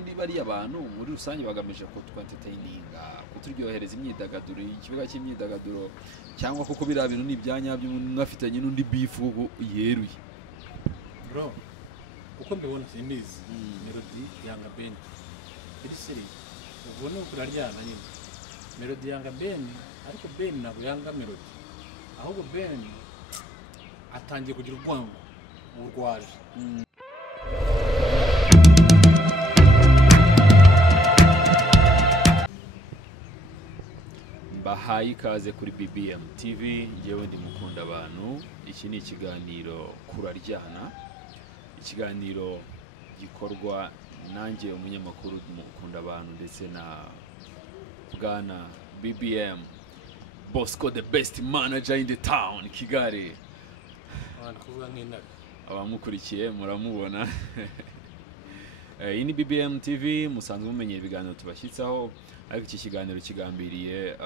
Niba ari abantu muri rusange bagamije kutwentertaininga kuturyohereza imyidagaduro ikibuga cy'imyidagaduro cyangwa koko biriya bintu ni ibyanyabyo mwafitanye n'undi beef yeruye bro uko mbibona simbizi Melodie yanga Ben iri siri ubone Kuraryana nyine Melodie yanga Ben ariko Ben nabo yanga Melodie ahubwo Ben atangiye kugira urwango urwaje bahaye ikaze kuri BBM TV yewe ndi mukunda abantu iki ni ikiganiro Kuraryana ikiganiro gikorwa nanjye umunyamakuru mukunda abantu ndetse na bwana BBM Bosco the best manager in the town Kigali kuvuga nk'intare abamukurikiye muramubona iyi ni BBM TV musanzwe mumenyera ibiganiro tubashyitsaho ariko iki kiganiro kigambiriye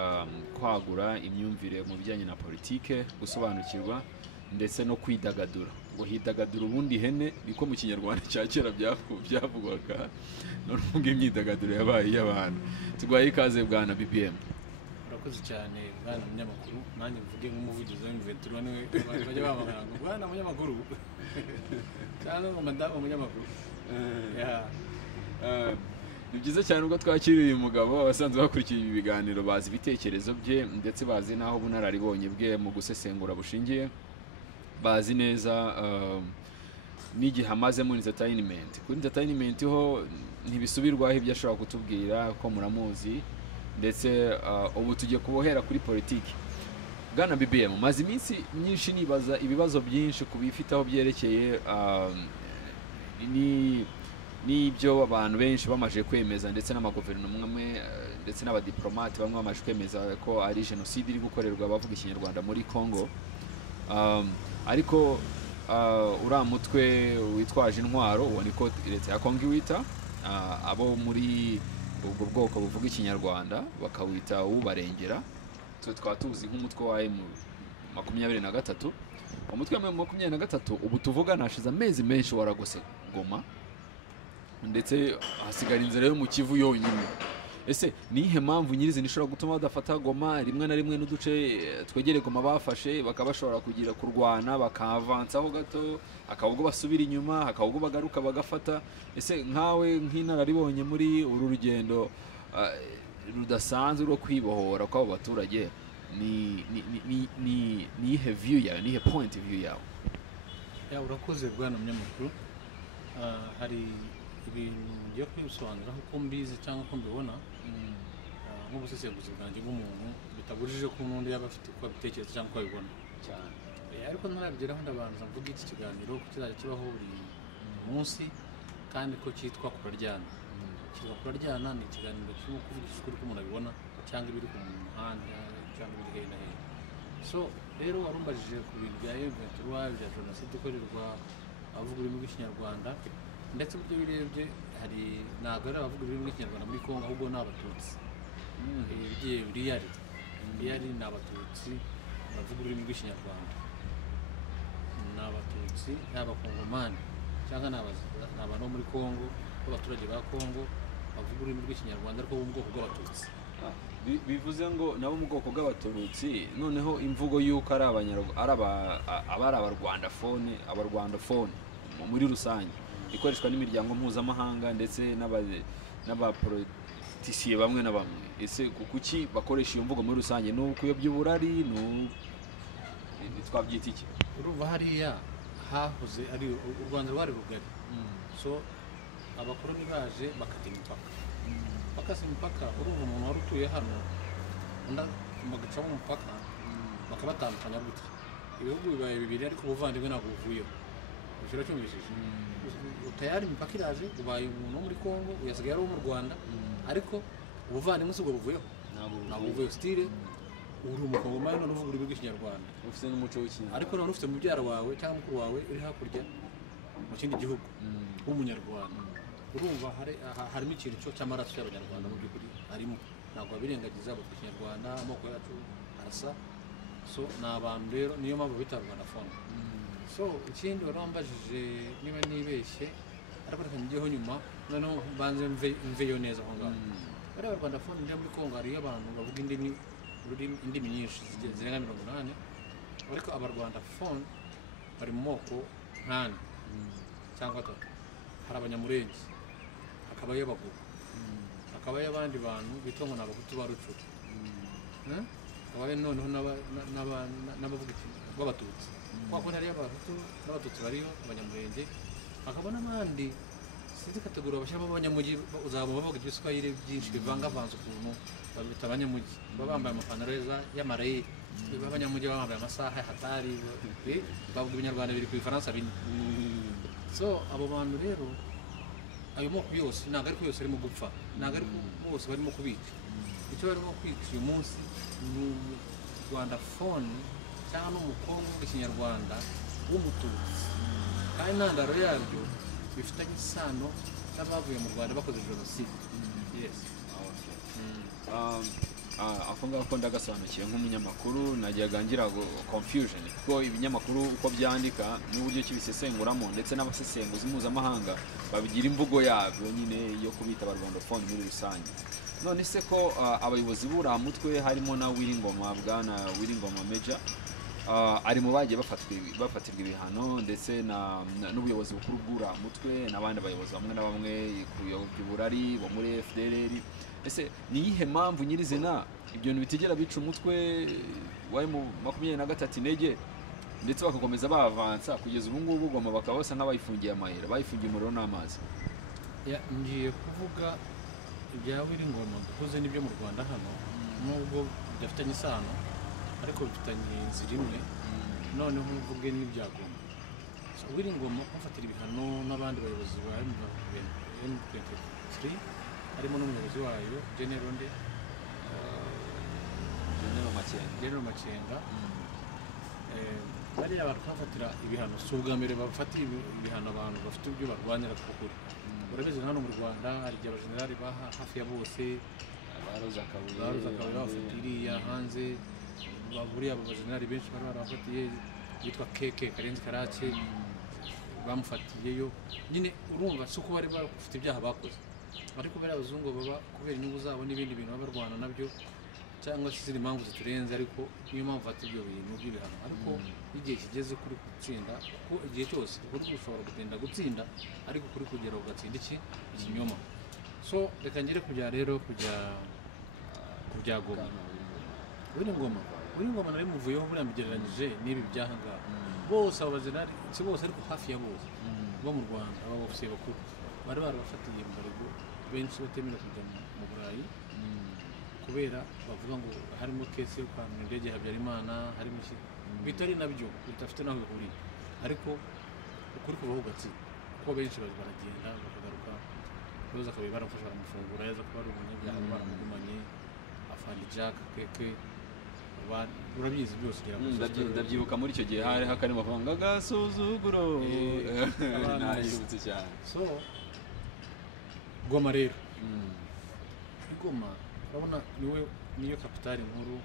kwagura imyumvire mu bijyanye na politike gusobanukirwa ndetse no kwidagadura ngo hidagadura ubundi hene biko mu kinyarwanda cya kera byavugwaga none ubwo imyidagaduro yabaye y'abantu tugwaye ikaze bwana BBM urakoze cyane bwana munyamakuru nanjye mvuge nk'umuvugizi wa M23 niwe bajya bamagana ngo bwana munyamakuru cyane ngo madamu munyamakuru ni byiza cyane ubwo twakiriye umugabo abasanzwe bakurikiye ibi biganiro bazi ibitekerezo bye ndetse bazi naho bunararibonye bwe mu gusesengura bushingiye bazi neza n'igihe amaze muri entertainment kuri entertainment ho ntibisubirwaho ibyo ashobora kutubwira ko muramuzi ndetse ubu tugiye kubohera kuri politiki bwana BBM maze iminsi myinshi nibaza ibibazo byinshi kubifitaho byerekeye n'ibyo abantu benshi bamaje kwemeza ndetse n'amaguverinoma amwe ndetse n'abadiplomate bamwe bamaje kwemeza ko ari genocide iri gukorerwa abavuga ikinyarwanda muri Congo ariko uriya mutwe witwaje intwaro ubona ko leta ya Congo iwita abo muri ubwo bwoko buvuga ikinyarwanda bakawita ubarengera tukaba tuzi nk'umutwe wa M23 umutwe wa M23 ubu tuvuga nashize amezi menshi waragose Goma ndetse hasigara inzira yo mu Kivu yonyine ese nihe mpamvu nyirizi nishobora gutuma badafata Goma rimwe na rimwe n'uduce twegere Goma bafashe bakabashobora kugira kurwana bakavansaho gato akabwo basubira inyuma akabwo bagaruka bagafata ese nkawe nk'inararibonye muri uru rugendo rudasanzwe rwo kwibohora kw'abo baturage ni ihe view yawe nihe point view yawe urakoze bwana munyamakuru hari ibintu ngiye kwisobanura uko mbizi cyangwa uko mbibona nk'ubusesenguzi bwanjye bw'umuntu bitabujije ko n'undi yaba afite uko abitekereza cyangwa uko abibona cyane ariko ntarabigeraho ndabanza mvuga iki kiganiro ko kizajya kibaho buri munsi kandi ko cyitwa Kuraryana Kuraryana ni ikiganiro kirimo kuvugisha ukuri k'umuntu abibona cyangwa ibiri ku muhanda cyangwa ibiri hehe na hehe so rero warumbajije ku bintu bya M23 bya jenoside ikorerwa abavuga ururimi rw'ikinyarwanda ndetse buryo birebye hari ntabwo ari abavuga ururimi rw'ikinyarwanda muri Congo ahubwo ni abatutsi riyari ni abatutsi bavuga ururimi rw'ikinyarwanda ni abatutsi ni abakongomani cyangwa ni abantu bo muri Congo b'abaturage ba Congo bavuga ururimi rw'ikinyarwanda ariko bo mu bwoko bw'abatutsi bivuze ngo nabo mu bwoko bw'abatutsi noneho imvugo y'uko ari abarwandafone muri rusange ikoreshwa n'imiryango mpuzamahanga ndetse n'abapolitisiye bamwe na bamwe ese kuki bakoresha iyo mvugo muri rusange ni ukuyobya uburari twabyita iki urumva hariya hahoze ari u Rwanda rwari rugari so abakoroni baje bakata imipaka bakase imipaka urumva umuntu wari utuye hano bagacamo umupaka bakabatandukanya gutya ibihugu bibaye bibiri ariko ubuvandimwe ntabwo buvuyeho cyumvishije tayari imipaka iraje ubaye umuntu wo muri Congo uyasigaye ari uwo mu Rwanda ariko ubuvandimwe si ubwo buvuyeho ntabwo buvuyeho stile uri umukongomani none uvuga ururimi rw'ikinyarwanda ufite n'umuco w'ikinyarwanda ariko none ufite mubyara wawe cyangwa mukuru wawe uri hakurya mu kindi gihugu w'umunyarwanda urumva harimo ikintu cy'amaraso y'abanyarwanda mu by'ukuri harimo ntabwo babirengagiza bavuga ikinyarwanda amoko yacu arasa so ni abantu rero niyo mpamvu bita Rwandafone so ikindi warambajije niba nibeshye ariko reka njyeho nyuma noneho banze mveyo neza aho ngaho bariya Rwanda phone ndi muri Kongo hariyo abantu bavuga indimi nyinshi zirenga 80 ariko abarwanda phone bari mu moko 8 cyangwa 3 hari abanyamurenge akabayo abagugu akabayo abandi bantu bitwa ngo nabagutu barucura akabayo noneho n'abavuga b'abatutsi kwako hariyo abahutu n'abatutsi bariyo abanyamurenge akaba n'abandi sinzi kategori abashyiramo abanyamujyi uzaba bavuga igiswahili byinshi bivangavanze ukuntu babita abanyamujyi baba bambaye amapantaro y'amareye abanyamujyi bambaye amasaha hatari bavuga ibinyarwanda biri ku Ifaransa bine so abo bantu rero ayo moko yose ntabwo ariko yose arimo gupfa ntabwo ariko bose barimo kubica icyo barimo kwica uyu munsi ni Rwanda phone cyangwa n'umukongo w'ikinyarwanda w'umututsi kandi intandaro yaryo bifitanye isano n'abavuye mu Rwanda bakoze jenoside yes ako ngako ndagasobanukiye nk'umunyamakuru najyaga ngira confusion kuko ibinyamakuru uko byandika n'uburyo kibisesenguramo ndetse n'abasesenguzi mpuzamahanga babigira imvugo yabyo nyine yo kubita abarwandophone muri rusange none se ko abayobozi b'uramutwe harimo na Wiringoma bwana Wiringoma Major ari mu bagiye bafatirwa ibihano ndetse n'ubuyobozi bukuru bw'uramutwe n'abandi bayobozi bamwe na bamwe ku burari bo muri FDLR ese ni iyihe mpamvu nyirizina ibyo bintu bitigera bica umutwe wa M23 intege ndetse bakakomeza bavansa kugeza ubu ngubu Goma bakaba basa nk'abayifungiye amahera bayifungiye umuriro n'amazi ngiye kuvuga ibya Wiringoma dukoze n'ibyo mu Rwanda hano nubwo bidafitanye isano ariko bifitanye inzira imwe noneho mvuge n'ibyagomba Wiringoma bafatira ibihano n'abandi bayobozi ba M23 harimo n'umuyobozi wayo General Makenga bariya abantu bafatira ibihano si ubwa mbere bafatiye ibihano abantu bafite ibyo barwanira kuri urabizi hano mu Rwanda hari igihe abajenerali hafi ya bose baroza akabuye bafatiriya hanze buriya abo bajenerali benshi bari barafatiye yitwa Keke Karenzi Karake bamufatiyeyo nyine urumva si uko bari bafite ibyaha bakoze ariko bariya abazungu baba kubera inyungu zabo n'ibindi bintu baba barwana nabyo cyangwa se izindi mpamvu ziturenze ariko niyo mpamvu bafata ibyo bintu by'ibihano ariko igihe kigeze kuri gutsinda kuko igihe cyose kuri gushobora kugenda gutsinda ariko kuri kugera ugatsinda ikinyoma so reka ngere kujya Goma Wiringoma nari muvuyeho buriya mbigereranyije n'ibi byahangaha bose abo bajenerali si bose ariko hafi ya bose bo mu Rwanda aba ofisiye bakuru bari barabafatiye imbaraga benshi batemera kujya mu Burayi kubera bavuga ngo harimo kesi yo kwamura indege Habyarimana harimo iki bitari nabyo bitafite naho bihuriye ariko ukuri kubaho gatsi kuko benshi baragenda bakagaruka roza akabaye barafasha baramufungura yaza kuba ari umunyabyaha baramugumanye afandi Jack Keke urabizi byose ndabyibuka muri icyo gihe hari hakarimo bavuga gasuzuguro nayibutse cyane so Goma rero Goma urabona niyo kapitali nkuru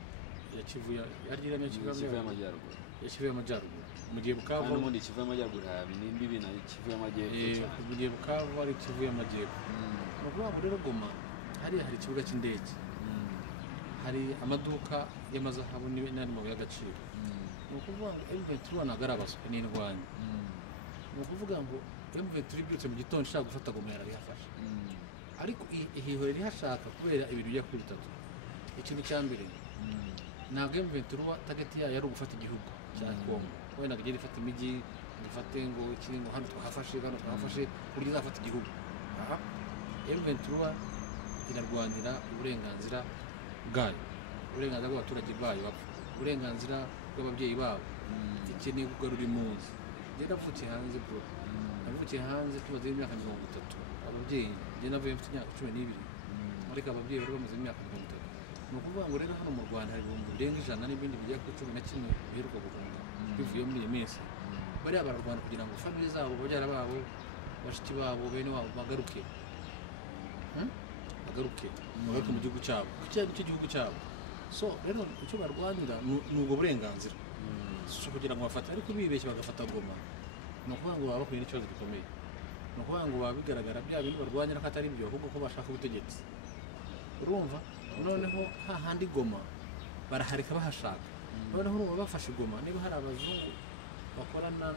ya Kivu yarira Kivu y'amajyaruguru mu gihe Bukavu n'ubundi Kivu y'amajyaruguru n'imbibi na Kivu y'amajyepfo mu gihe Bukavu ari Kivu y'amajyepfo no kuvuga rero Goma hari ikibuga cy'indege hari amaduka y'amazahabu n'andi mabuye y'agaciro ni ukuvuga ngo M23 ntabwo ari abaswa n'indwanyi ni ukuvuga ngo M23 byutse mu gitondo ishaka gufata Goma yarabihafashe ariko ihihore rihashaka kubera ibintu bijya kuri bitatu ikintu cya mbere ntabwo M23 target yayo ari ugufata igihugu cya Kongo wenda ngo igere ifata imijyi ifate ngo ikintu hano twahafashe buryo izafata igihugu M23 irarwanira uburenganzira bwayo uburenganzira bw'abaturage bayo uburenganzira bw'ababyeyi babo ikeneye kugarura impunzi njye navukiye hanze bro navukiye hanze tumaze imyaka 30 ababyeyi njye navuye mfite imyaka 12 ariko ababyeyi bari bamaze imyaka 30 ni ukuvuga ngo rero hano mu Rwanda hari ibihumbi birenga 100 n'ibindi bijya kuri 11 biheruka guhunga bivuye muri iyi minsi bariya bararwana kugira ngo family zabo babyara babo bashiki babo bene wabo bagaruke mu gihugu cyabo icyo gihugu cyabo so rero icyo barwanira ni ubwo burenganzira so kugira ngo bafate ariko bibeshye bagafata Goma ni ukuvuga ngo baba bahuye n'ikibazo gikomeye ni ukuvuga ngo baba bigaragara bya bintu barwanyira ko atari byo ahubwo ko bashaka ubutegetsi urumva noneho hahandi Goma barahareka bahashaka noneho urumva bafashe Goma niba hari abazungu bakorana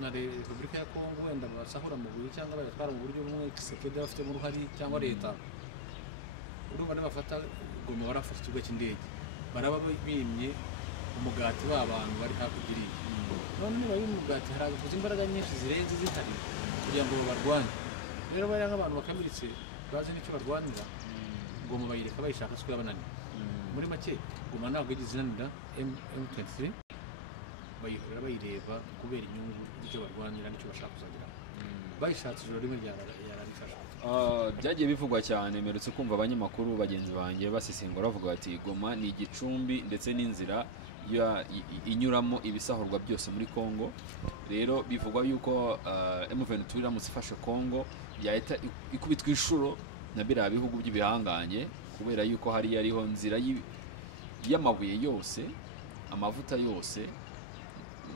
na Repubulika ya Kongo wenda basahura mu buryo cyangwa bayatwara mu buryo bumwe Tshisekedi bafite mu ruhari cyangwa leta urumva nibafata Goma barafata ikibuga cy'indege baraba bimye umugati w'abantu bari hakurya none niba y'umugati haraza kuza imbaraga nyinshi zirenze zihari kugira ngo babarwanye rero bariya nk'abantu bakamiritse bazi n'icyo barwanira Goma bayireka bayishaka siko yabananiye muri make Goma ntabwo igize inanira M23 bayihorera bayireba kubera inyungu y'icyo barwanira n'icyo bashaka kuzagira bayishatse ijoro rimwe yarabifasha byagiye bivugwa cyane meretse kumva abanyamakuru bagenzi banjye basesengura bavuga bati Goma ni igicumbi ndetse n'inzira inyuramo ibisahurwa byose muri Kongo rero bivugwa yuko M23 iramutse ifashe Kongo yahita ikubitwa inshuro na biriya bihugu by'ibihanganye kubera yuko hari yariho nzira y'amabuye yose amavuta yose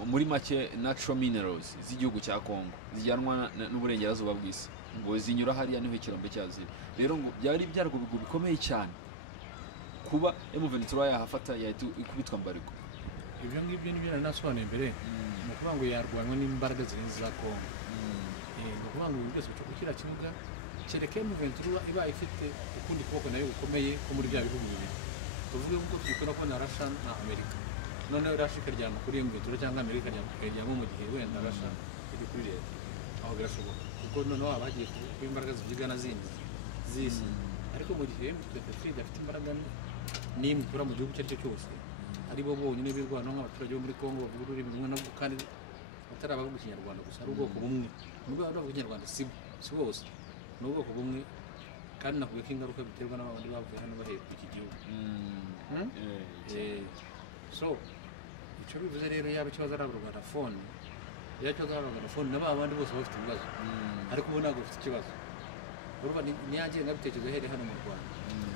muri make natural minerals z'igihugu cya Kongo zijyanwa n'uburengerazuba bw'isi ngo zinyura hariya niho ikirombe cyazo rero ngo byari byarwo bikomeye cyane kuba M23 yahafata yahita ikubitwa mbariko ibyo ngibyo ni byo nasobanuye mbere ni ukuvuga ngo yarwanywa n'imbaraga zirenze za Kongo ni ukuvuga ngo ibintu byose bica kiriya kibuga kereka M23 iba ifite ukundi kuboko nayo gukomeye ko muri bya bihugu bibiri tuvuge nk'uko tubikora ko na Russia na Amerika noneho Russia ikaryama kuri M23 cyangwa Amerika ikaryama mu gihe wenda Russia iri kuri leta aho birashoboka kuko noneho abagiye ku imbaraga zibyigana zindi zisi ariko mu gihe M23 idafite imbaraga n'imwe ikora mu gihugu icyo ari cyo cyose ari bo bonyine birwana nk'abaturage bo muri Kongo bavuga ururimi rumwe nabwo kandi batari abavuga ikinyarwanda gusa ari ubwoko bumwe nubwo bavuga ikinyarwanda si bose ni ubwoko bumwe kandi navuga ko ingaruka biterwa n'abandi bavuye hano baheye ku iki gihugu so icyo bivuze rero yaba ikibazo ari abarwanafone yaba ikibazo ari abarwanafone n'aba bandi bose bafite ibibazo ariko ubu ntabwo bafite ikibazo urumva niyagiye ngabitekerezo ahereye hano mu Rwanda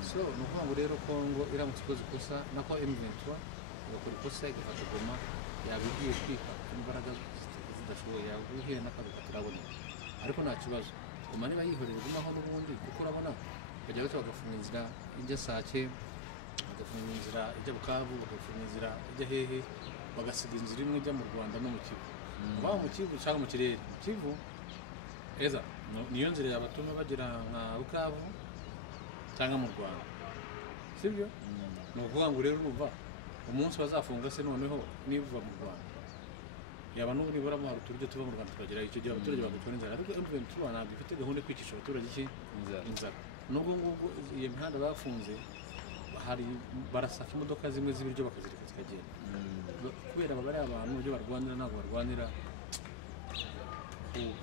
so ni ukuvuga ngo rero Kongo iramutse ikoze ikosa nako M23 igakora ikosa igafata Goma yaba igiye kwika imbaraga zidashoboye yaba igiye n'akaruka turaboneka ariko nta kibazo Goma niba yihorera Goma n'ubundi kuko urabona bajya bato bagafunga inzira ijya Sake bagafunga inzira ijya Bukavu bagafunga inzira ijya hehe bagasiga inzira imwe ijya mu Rwanda no mu Kivu baba mu Kivu cyangwa mu kirere Kivu eza niyo nzira yabatuma bagira nka Bukavu cyangwa mu Rwanda sibyo ni ukuvuga ngo rero urumva umunsi bazafunga se noneho niba mu Rwanda yaba n'ubu nibura mu haruturyo tuba mu Rwanda tukagera icyo gihe abaturage bagakora inzara ariko M23 ntabwo ifite gahunda yo kwicisha abaturage inzara nubwo ngubwo iyo mihanda bafunze hari barasaka imodoka zimwe z'ibiryo bakazireka zikagenda kubera bari abantu byo barwanira ntabwo barwanira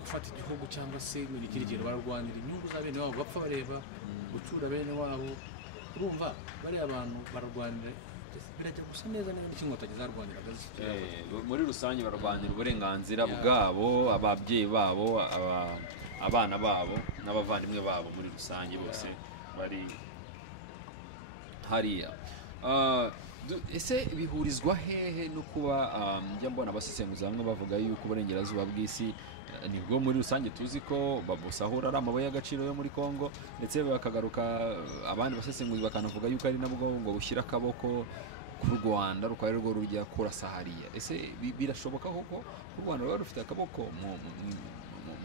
gufata igihugu cyangwa se n'ikindi kintu barwanira inyungu za bene wabo bapfa bareba gucura bene wabo urumva bari abantu barwanira birajya gusa neza n'inkotanyi zarwaniraga muri rusange barwanira uburenganzira bwabo ababyeyi babo abana babo n'abavandimwe babo muri rusange bose bari hariya ese bihurizwa hehe no kuba njya mbona abasesenguzi bamwe bavuga yuko uburengerazuba bw'isi nibwo muri rusange tuzi ko babusahura ari amabuye y'agaciro yo muri Kongo ndetse bakagaruka abandi basesenguzi bakanavuga yuko ari nabwo ngo bushyira akaboko ku Rwanda rukaba rwo rujya kurasa hariya ese birashoboka koko u Rwanda ruba rufite akaboko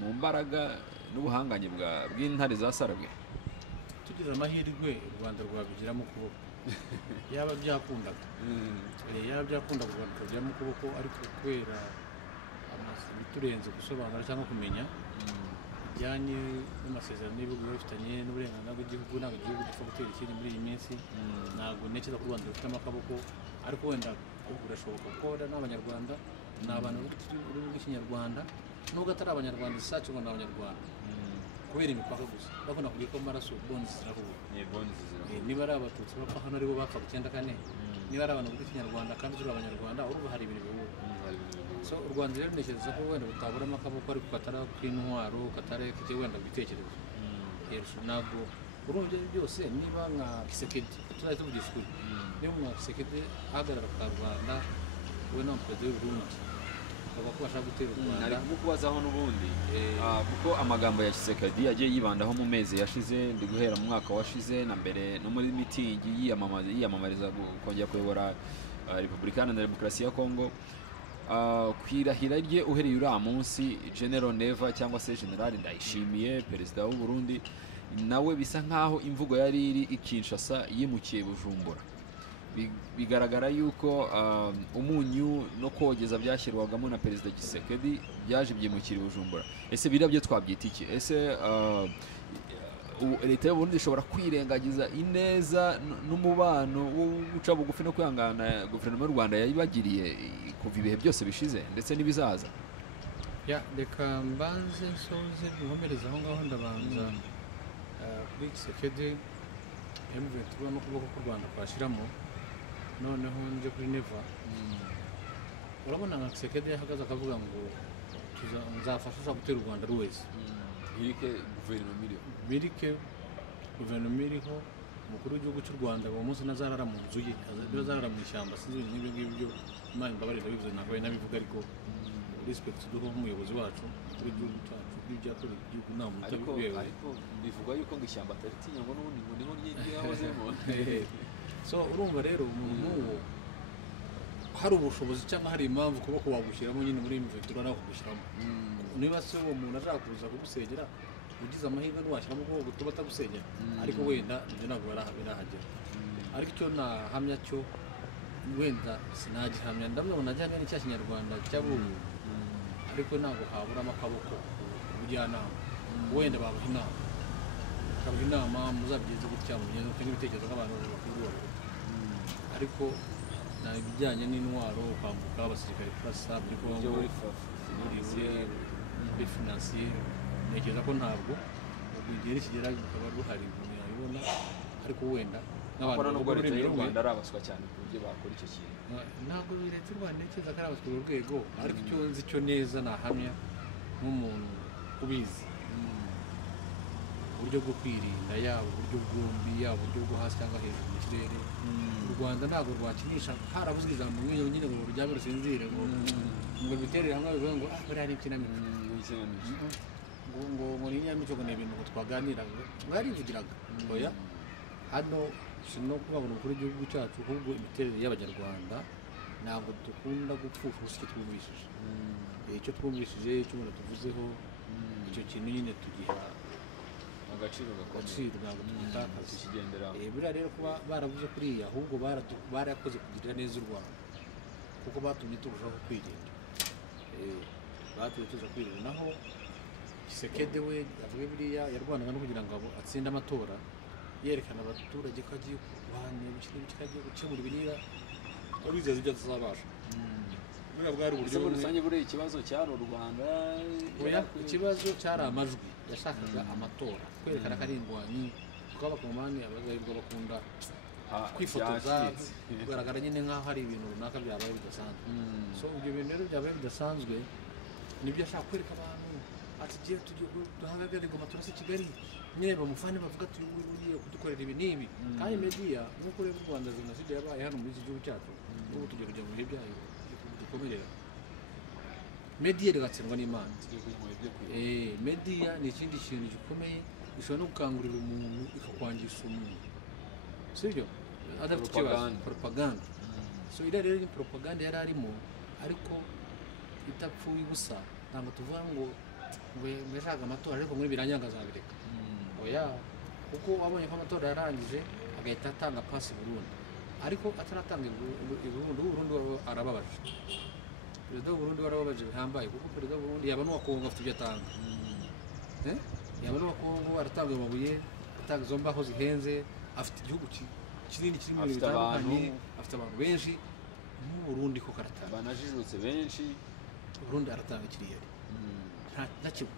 mu mbaraga n'ubuhanganye bw'intare za Sarabwe tugize amahirwe u Rwanda rwabigiramo ukuboko yaba byakundaga u Rwanda rukabigiramo ukuboko ariko kubera biturenze gusobanura cyangwa kumenya bijyanye n'amasezerano y'ibihugu biba bifitanye n'uburenganzira bw'igihugu ntabwo igihugu gipfa gutera ikindi muri iyi minsi ntabwo ntekereza ko u Rwanda rufitemo akaboko ariko wenda birashoboka kuko n'abanyarwanda ni abantu ururimi rw'ikinyarwanda nubwo atari abanyarwanda isacu ngo ni abanyarwanda kubera imipaka gusa ndabona kugira ko amaraso bonzi zirahura niba ari abatutsi bapfa hano aribo bapfaga 94 niba ari abantu bw'ikinyarwanda kandi turi abanyarwanda urumva hari ibintu bihura so u Rwanda rero ntekereza ko wenda rutaburamo akaboko ariko katari kw'intwaro katari kujya wenda ibitekerezo ntabwo urumva byose niba nka Tshisekedi tuzahita tuvugisha ukuri niba nka Tshisekedi ahagarara ku Rwanda we na perezida w'u Burundi bakaba ko bashaka gutera u Rwanda. Nari kukubazaho n'ubundi kuko amagambo ya Tshisekedi yagiye yibandaho mu mezi yashize ndi guhera mu mwaka washize na mbere no muri mitingi yiyamamariza kongera kuyobora Repubulika Iharanira Demokarasi ya Kongo. Kwirahira rye uhereye uriya munsi General Neva cyangwa se General Ndayishimiye perezida w'u Burundi nawe bisa nkaho imvugo yari iri i Kinshasa yimukiye Bujumbura. Bigaragara yuko umunyu no kogeza byashyirwagamo na perezida Tshisekedi byaje byimukira Bujumbura. Ese birabyo twabyita iki? Ese leta y'u Burundi ishobora kwirengagiza ineza n'umubano wo guca bugufi no kwihangana guverinoma y'u Rwanda yayibagiriye kuva ibihe byose bishize ndetse n'ibizaza? Reka mbanze nsoze nkomereza aho ngaho ndabanza kuri Tshisekedi M23 n'ukuboko k'u Rwanda kwashiramo, noneho nje kuri Neva. Urabona nka Tshisekedi yahagaze akavuga ngo nzafasha gutera u Rwanda rwese, birike guverinoma iriho, umukuru w'igihugu cy'u Rwanda uwo munsi nazarara mu nzu ye, azarara mu ishyamba, sinzi ibintu nk'ibyo ngibyo. Imana imbabarire bivuze ntabwo nabivuga, ariko respect duho umuyobozi wacu w'igihugu cyacu n'ibyakorera igihugu nta muntu utabibewe. Ariko bivuga yuko ngo ishyamba ataritinya ngo n'ubundi ngo niho ryihozemo. So urumva rero umuntu uwo hari ubushobozi cyangwa hari impamvu kuba wagushyiramo nyine muri M23 nawe kugushyiramo. Niba se uwo muntu ashaka kuza kugusengera ugize amahirwe n'washyiramo ubwo gutuma atagusengera, ariko wenda ibyo ntabwo birahagera. Ariko icyo nahamya cyo wenda sinagihamya, ndabona najyanye n'icya Kinyarwanda cy'abubu, ariko ntabwo haburamo akaboko ubujyanama. Wenda babuha inama muzabigeze gutya mugeze cyangwa ibitekerezo nk'abantu bakuru, ariko ibijyanye n'intwaro kwambuka abasirikare kurasa byo financier ntekereza ko ntabwo igihe kigera bikaba ruhari yabibona, ariko wenda n'abantu nubwo leta y'u Rwanda ari abaswa cyane ku buryo bakora icyo kintu. Ntabwo leta y'u Rwanda ntekereza ko ari abaswa ku rwego, ariko icyo nzi cyo neza nahamya nk'umuntu ubizi uburyo bwo kwirinda, yaba uburyo bwombi, yaba uburyo bwo hasi cyangwa hejuru mu kirere. U Rwanda ntabwo rwakinisha, haravuzwe ijambo nk'iyo nyine ngo ruryame rusinzire ngo biterere hamwe bivuga ngo buriya ni ikinamico, ngo ni inyamico, ngo ni ibintu twaganira mwarivugiraga. Oya, hano si no kubabona umukuru w'igihugu cyacu, ahubwo imiterere y'Abanyarwanda ntabwo dukunda gupfusha ubusa icyo twumvishije. Icyo twumvishije, icyo umuntu tuvuzeho, icyo kintu nyine tugiha agaciro ntabwo tugitakaza tukigenderaho. Buriya rero kuba baravuze kuriya, ahubwo barakoze kugirira neza u Rwanda, kuko batumye turushaho kwirinda. Batumye tuza kwirinda. Naho Tshisekedi we avuga buriya yarwanaga no kugira ngo atsinde amatora, yerekana abaturage ko agiye kurwanya ibiki agiye gukemura ibirira, abizeza ibyo atazabasha. Buriya bwari uburyo muri rusange. Buriya ikibazo cyari u Rwanda, ikibazo cyari amajwi, yashakaga amatora, kwerekana ko ari indwanyi, kuko abakomani abazahirwa bakunda kwifotoza, kugaragara nyine nk'aho hari ibintu runaka byabaye bidasanzwe. So ibyo bintu rero byabaye bidasanzwe nibyo ashaka kwereka abantu, ati tugiye duhagarare ngo amatora se Kigali, nyine bamufane bavuga ati ugiye kudukorera ibi n'ibi. Kandi media nk'uko rero u Rwanda jenoside yabaye hano muri iki gihugu cyacu, n'ubu tugiye kujya mu bihe byayo dukomerera. Media igatsindwa n'Imana. Media ni ikindi kintu gikomeye, ishobora no gukangurira umuntu ikakwangisha umuntu, sibyo? Adafite ikibazo, propaganda. So iriya rero ni propaganda yari arimo, ariko itapfuye ubusa. Ntabwo tuvuga ngo mweshaka amatora ariko muri birangira azabireka. Oya, kuko wabonye ko amatora yarangije agahita atanga pasi Burundi, ariko ataratanga Burundi arababaje. Perezida w'u Burundi warababaje bihambaye, kuko perezida w'u Burundi yaba n'uwa Kongo afite ibyo atanga, yaba n'uwa Kongo aratanga amabuye, atanga izo mbaho zihenze, afite igihugu kinini kirimo ibintu bitandukanye, afite abantu benshi. N'u Burundi ko karatanga, banajijutse benshi. Burundi aratanga kiriya nta kimwe.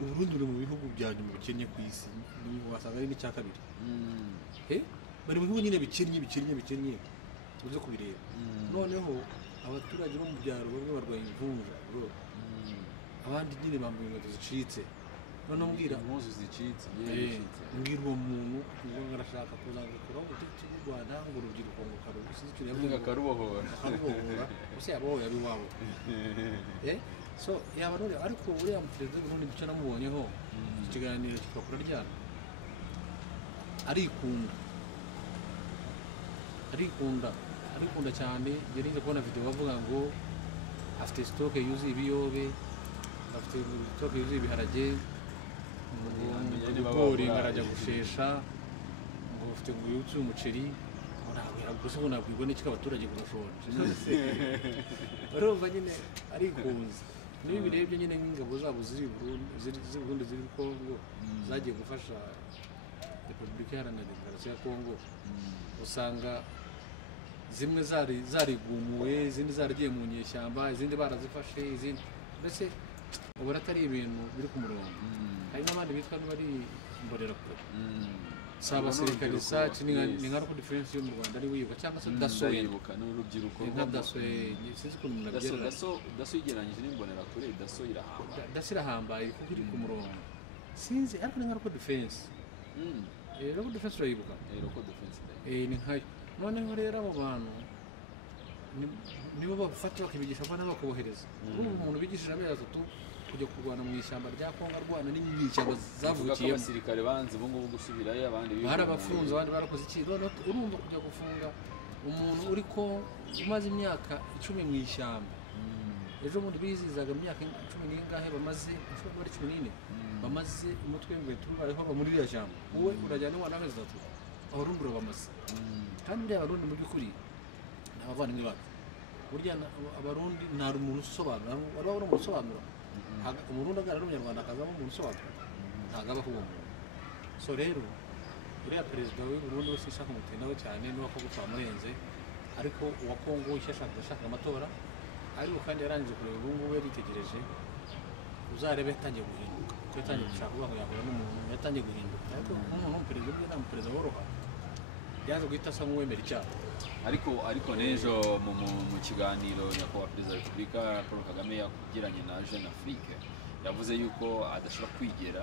U Burundi buri mu bihugu bya nyuma bikennye ku isi, wasanga ari n'icya kabiri. Bari mu bihugu nyine bikennye uze kubireba. Noneho abaturage bo mu byaro bamwe barwaye imvunja, abandi nyine bambaye inkweto zicitse, none mbwira impuzu zicitse mbwira uwo muntu ngo arashaka kuzagukora ubutegetsi bw'u Rwanda ngo urubyiruko ngo karusize akarubohora gusa yabohoye abiwabo so yaba none ariko uriya perezida w'Uburundi icyo namubonyeho ikiganiro kikakura ryana arikunda cyane yarize kubona video bavuga ngo afite stock yuzuye ibiyobe afite stock yuzuye ibiharage ibigori ngarajya gushesha ngo afite ngo yuzuye umuceri gusa ngo nabwirwa n'iki abaturage kurashonje urumva nyine arikunze niba birebye nyine nk'ingabo zabo ziri Burundi ziri Kongo zagiye gufasha Repubulika Iharanira Demokarasi ya Kongo usanga zimwe zarigumuye izindi zaragiye mu nyeshyamba izindi barazifashe izindi mbese ubu atari ibintu biri ku murongo hari n'abandi bitwa n'abari imborera kure si abasirikare saci ni nka roko diferensi yo mu Rwanda ari wibuka cyangwa se daso yibuka n'urubyiruko nka daso sinzi ukuntu murabyera daso igereranyije n'imbonera kure daso irahambaye kuko iri ku murongo sinzi ariko ni nka roko diferensi roko diferensi urayibuka roko diferensi ni nkayo noneho rero abo bantu nibo bafata bakibigisha abana bakabohereza umuntu bigishije amezi 3 kujya kurwana mu ishyamba rya Kongo arwana n'inyishyamba zavukiyemo abasirikare banze bo ngo gusubirayo abandi barabafunze abandi barakoze iki none urumva kujya gufunga umuntu uri ko umaze imyaka 10 mu ishyamba ejo bundi bizizaga imyaka 10 n'ingahe bamaze 14 bamaze umutwe M23 aho muri ya jambo wowe urajyana n'wana amezi 3 abarundi bamaze kandi bya abarundi mu by'ukuri n'abavandimwe bacu burya abarundi nta umuntu usobanura wari umuntu usobanura umurundi agara n'umunyarwanda akazamo umuntu usobanura ntago abaho uwo muntu so rero uriya perezida w'u Burundi wese ishaka umutendaho cyane n'uwako gupfa murenze ariko uwa Kongo ashaka amatora ariko kandi yarangije kureba ubu ngubu yaritegereje uzarebe yatangiye guhinduka yatangiye gushaka kuvuga ngo yahura n'umuntu yatangiye guhinduka ariko nk'umuntu w'umuperezida uriya nta muperezida woroha yaje guhita asa nk'uwemera icyaha ariko n'ejo mu kiganiro nyakubahwa perezida wa Repubulika Paul Kagame yagiranye na Jeune Afrique yavuze yuko adashobora kwigera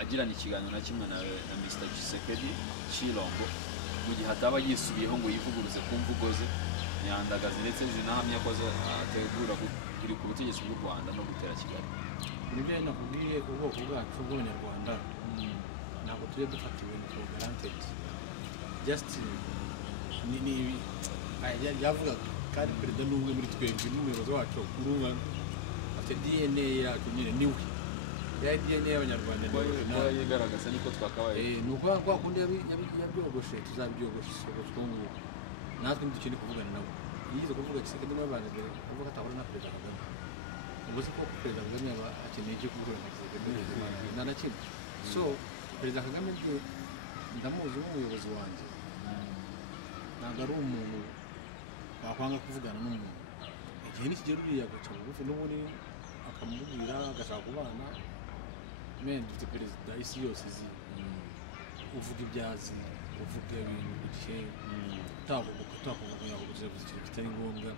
agiranye ikiganiro na kimwe na Mr Tshisekedi Chilombo mu gihe ataba yisubiyeho ngo yivuguruze ku mvugo ze nyandagazi ndetse nahamya ko ategura kuri ku butegetsi bw'u Rwanda no gutera Kigali nibyo nakubwiye ubwoko bwacu bw'Abanyarwanda ntabwo tujye dufata ibintu for granted just yavuga kandi perezida n'umwe muri twebwe n'umuyobozi wacu urumva afite DNA yacu nyine niwe ya DNA y'Abanyarwanda niwe yigaragaza niko twakabaye ni uko kwa kundi yabyogoshe tuzabyogoshe twungu natwe dukeneye kuvugana nabo yize kuvuga Tshisekedi n'abandi kuvuga atahura na perezida Kagame ubwo se ko perezida Kagame aba akeneye icyo kuvuga na Tshisekedi na kimwe so perezida Kagame ndamuzi nk'umuyobozi wanjye ntabwo ari umuntu wakwanga kuvugana n'umuntu igihe nikigera uriya agaca bugufi n'ubundi akamubwira agashaka kubana dufite perezida isi yose izi uvuga ibyazi uvuga ibintu bike utakuvuga ngo uzivuze ikintu kitari ngombwa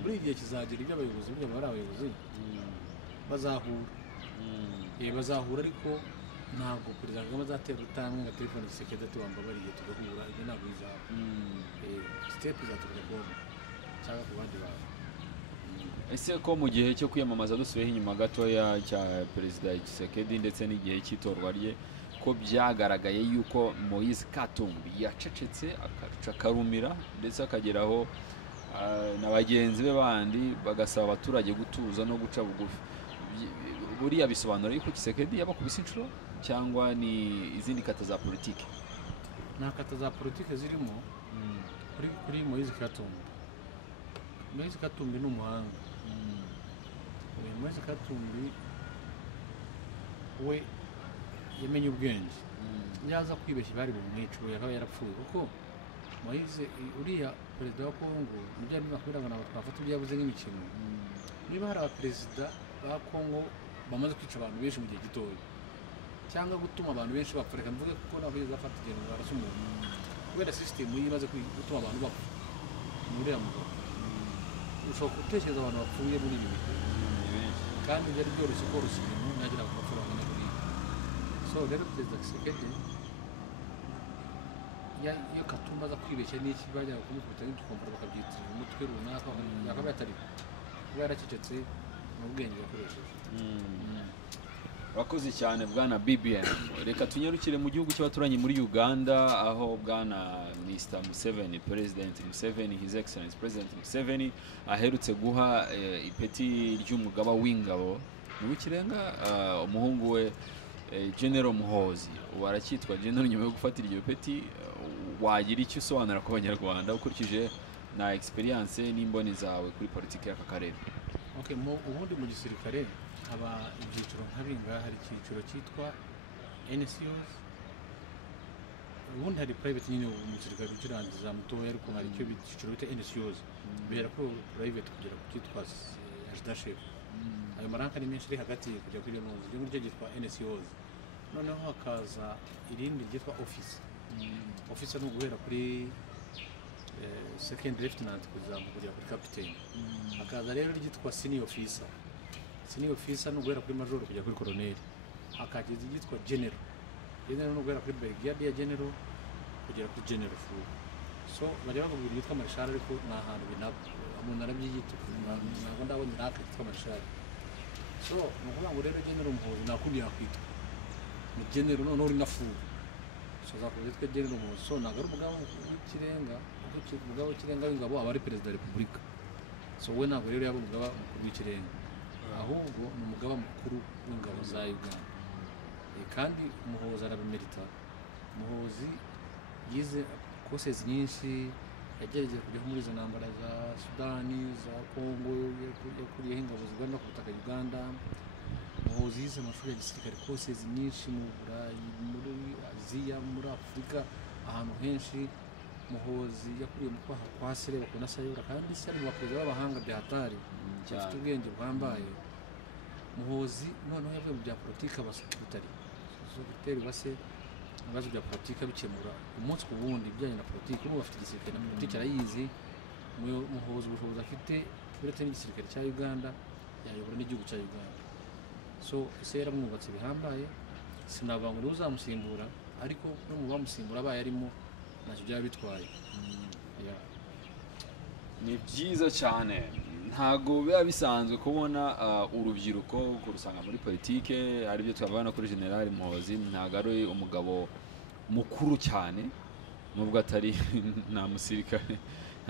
muri igihe kizagera ibyo abayobozi burya bari abayobozi bazahura ariko ntabwo perezida Kagame azatera utambwe ngo telefone Tshisekedi ati wambabariye tugahura ibyo ntabwo bizaba step izaturuka Kongo cyangwa ku bandi bantu ese ko mu gihe cyo kwiyamamaza dusubiyeho inyuma gatoya cya perezida Tshisekedi ndetse n'igihe cy'itorwa rye ko byagaragaye yuko Moise Katumbi yacecetse akarumira ndetse akageraho na bagenzi be bandi bagasaba abaturage gutuza no guca bugufi buriya bisobanura yuko Tshisekedi yabakubise inshuro cyangwa ni izindi kata za politike nta kata za politike zirimo kuri Moise Katumbi Moise Katumbi ni umuhanga Moise Katumbi we yamenye ubwenge yaza kwibeshya bari mu mwico yakaba yarapfuye kuko Moise uriya perezida wa Kongo nibyo ari bakwiraga na twafata ibyabuze nk'imikino niba hari abaperezida ba Kongo bamaze kwica abantu benshi mu gihe gitoya cyangwa gutuma abantu benshi bapfa reka mvuge kuko ntabwo yazafata igihe ngo arase umuntu kubera system yimaze gutuma abantu bapfa muri ya mugabo ushobora gutekereza abantu bapfuye muri ibi bihe kandi byari byoroshye koroshya ibintu ntagira amafaranga na buriya. So rero perezida Tshisekedi iyo Katumba aza kwibeshya n'iki bajya kumukubita n'udukompara bakabyitirira umutwe runaka yakaba atari kuba yaracecetse mu bwenge yakoresheje. Urakoze cyane bwana BBN. Reka tunyarukire mu gihugu cy'abaturanyi muri Uganda aho bwana Mr. Museveni, President Museveni, His Excellency President Museveni aherutse guha ipeti ry'umugaba w'ingabo mu Kirenga umuhungu we General Muhozi. Waracyitwa General nyuma yo gufatira iryo peti. Wagira icyo usobanura ku Banyarwanda ukurikije na experience n'imboni zawe kuri politiki y'aka karere? Okay, ubundi mu gisirikare haba ibyiciro nk'abinga, hari icyiciro cyitwa NCOs, ubundi hari private nyine mu gisirikare ukirangiza mutoya, ariko hari icyo icyiciro bita NCOs bihera ko private kugera ku cyitwa leadership. Ayo maranka ni menshi ari hagati kujya kuri iyo nzu n'icyo cyitwa NCOs. Noneho hakaza irindi ryitwa office. Officer ni uguhera kuri second lieutenant kugera kuri captain. Hakaza rero ryitwa senior officer. Senior officer ni uguhera kuri major kugera kuri colonel. Hakagize ryitwa general. General ni uguhera kuri brigadier general kugera kuri general full. So bajya bakubwira yitwa marshal, ariko ni ahantu binabo umuntu arabyiyita ntabwo ndabona iraka yitwa marshal. So ni ukuvuga ngo rero general Muhozi nakundi yakwitwa ni general none uri na full. So zakuze twe general Muhozi. So ntabwo ari umugabo w'ikirenga, umugabo w'ikirenga w'ingabo aba ari perezida wa repubulika. So we ntabwo rero yaba umugaba mukuru w'ikirenga, ahubwo ni umugaba mukuru w'ingabo za Uganda. Kandi Muhozi arabimerita. Muhozi yize courses nyinshi, yagerageje kujya muri izo ntambara za Sudani, za Congo, yakuriyeho ingabo zigana ku butaka Uganda. Muhozi yize amashuri ya gisirikare courses nyinshi mu Burayi, muri Aziya, muri Afurika, ahantu henshi. Muhozi yakuriye mu kwaha kwa Sere bakunda Sayura, kandi se ari mu baperezida b'abahanga bya hatari bafite ubwenge bwambaye. Muhozi noneho yavuye mu bya politiki abasirikare secretary base ibibazo bya politiki bikemura umunsi ku wundi bijyanye na politiki. Ubu bafite igisirikare na politiki arayizi. Muhozi ubushobozi afite uretse n'igisirikare cya Uganda yayobora n'igihugu cya Uganda. So ese yaramwubatse bihambaye, sinavuga ngo uzamusimbura, ariko no mu bamusimbura abaye arimo ntacyo byaba bitwaye. Ni byiza cyane. Ntago biba bisanzwe kubona urubyiruko kurusanga muri politike. Ari byo twabana kuri General Muhozi. Ntago ari umugabo mukuru cyane, nubwo atari nta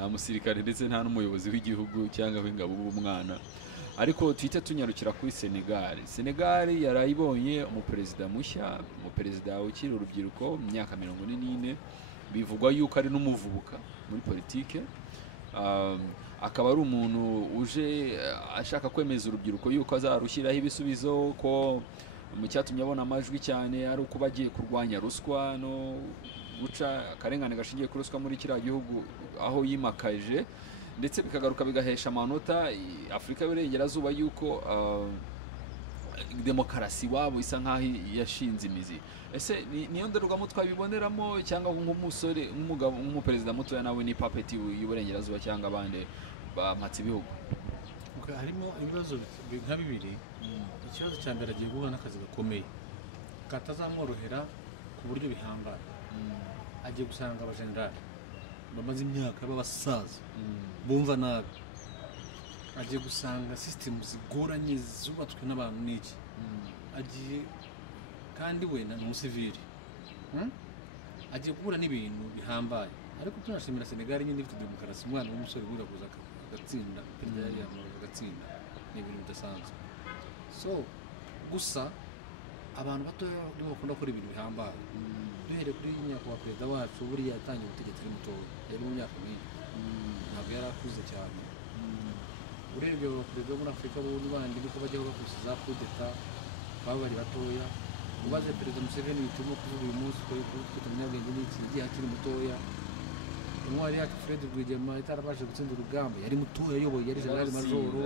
musirikare ndetse nta n'umuyobozi w'igihugu cyangwa w'ingabo b'umwana. Ariko twite tunyarukira kuri Senegal. Senegal yarayibonye umuperezida mushya, umuperezida ukiri urubyiruko mu myaka 44. Bivugwa yuko ari n'umuvubuka muri politike. Akaba ari umuntu uje ashaka kwemeza urubyiruko yuko azarushyiraho ibisubizo, ko mu cyatumye abona amajwi cyane ari uko bagiye kurwanya ruswa no guca akarengane gashingiye kuri ruswa muri kiriya gihugu aho yimakaje, ndetse bikagaruka bigahesha amanota Afurika y'Uburengerazuba yuko demokarasi wabo isa nkaho yashinze imizi. Ese niyo ndorerwamo twabiboneramo, cyangwa nk'umusore nk'umugabo nk'umuperezida mutoya nawe ni puppet y'Uburengerazuba cyangwa abandi bamatse ibihugu? Harimo ibibazo nka bibiri. Ikibazo cya mbere agiye guhura n'akazi gakomeye katazamworohera ku buryo bihambaye. Agiye gusanga abajenerali bamaze imyaka b'abasaza bumva nabi. Agiye gusanga system zigoranye zubatswe n'abantu n'iki. Agiye kandi we na umusivili. Agiye guhura n'ibintu bihambaye. Ariko tunashimira Senegal nyine ifite demokarasi. Umwana w'umusore guhura kuza agatsinda, perezida yari yamaze agatsinda, ni ibintu bidasanzwe. So gusa abantu batoya bakunda gukora ibintu bihambaye. Duhere kuri nyakubahwa perezida wacu, buriya yatangiye ubutegetsi ari mutoya, yari mu myaka myinshi, ntabwo yari akuze cyane. Urebye perezida wo muri Afurika bandi niko bajyaho bakoresha za kudeta baba bari batoya. Ubaze perezida Museveni yitimo kuvuga uyu munsi ko twita umunyabwenge n'iki yagiye akiri mutoya. Intwari yacu Fred Rwigema itarabashe gutsinda urugamba, yari mutoya, ayoboye, yari general majoro.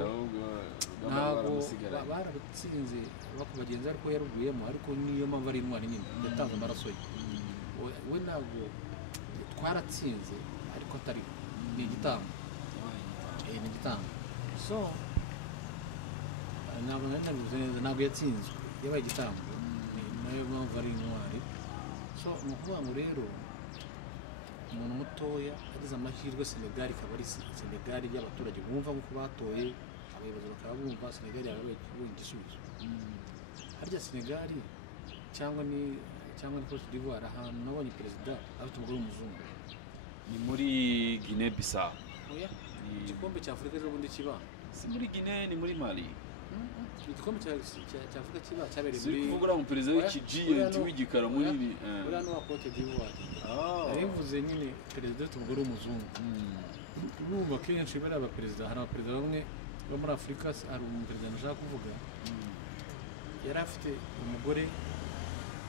Ntabwo barabitsinze bakubagenza, ariko yaruguyemo, ariko niyo mpamvu ari intwari nyine yatanze amaraso ye. We ntabwo twaratsinze, ariko atari ni igitambo. Ni igitambo. So ntabwo nari nabivuze neza, ntabwo yatsinzwe, yabaye igitambo, ni nayo mpamvu ari intwari. So ni ukuvuga ngo rero umuntu mutoya agize amahirwe, Senegal ikaba ari Senegal y'abaturage bumva nk'uko batoye, abayobozi bakaba bumva Senegal yabaye igisubizo. Harya Senegal cyangwa ni Cote d'Ivoire, ahantu nabonye perezida afite umugore w'umuzungu. ni muri Guinea Bissau. Oya, igikombe cya Afurika ejo bundi kiba Si muri Guinea, ni muri Mali. igikombe cya Afurika kiba cyabereye Si muri kuvuga ngo perezida w'ikigiyenti w'igikara munini. uriya ni uwa Cote d'Ivoire. Yabivuze nyine perezida ufite umugore w'umuzungu. Urumva kenshi bariya abaperezida, hari abaperezida bamwe bo muri Afurika, hari umuperezida nashaka kuvuga yari afite umugore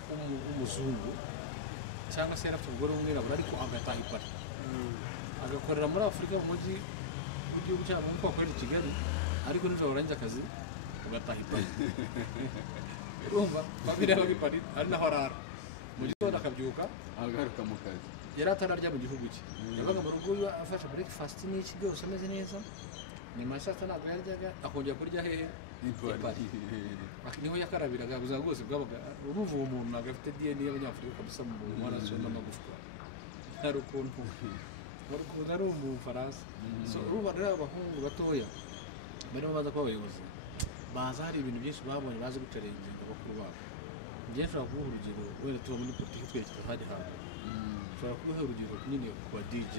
w'umuzungu, cyangwa se yari afite umugore w'umwirabura ariko agataha i Paris, agakorera muri Afurika mu mujyi w'igihugu cyabo nk'uko bakorera i Kigali, ariko nijoro warangiza akazi ugataha i Paris. Urumva babiri yabaga i Paris ari naho arara, mu gitondo akabyuka agaruka mu kazi. yari atararya mu gihugu cye, yabaga mu rugo iwe afashe breakfast n'iki byose ameze neza, nyuma ya saa sita ntabwo yaryaga, akongera kurya hehe i Paris. Niho yakarabiraga, ubuzima bwose bwabaga, urumva uwo muntu ntabwo afite DNA y'Abanyafurika kabisa mu maraso n'amagufwa, hari ukuntu ari umufaransa. So urumva rero abahungu batoya barimo baza kuba abayobozi, baza hari ibintu byinshi babonye bazi gucarenginga bakuru babo. Njye nshobora kuguha urugero, wenda tuba muri politiki twerekeza hajya hantu, nshobora kuguha urugero nyine ku ba DJ.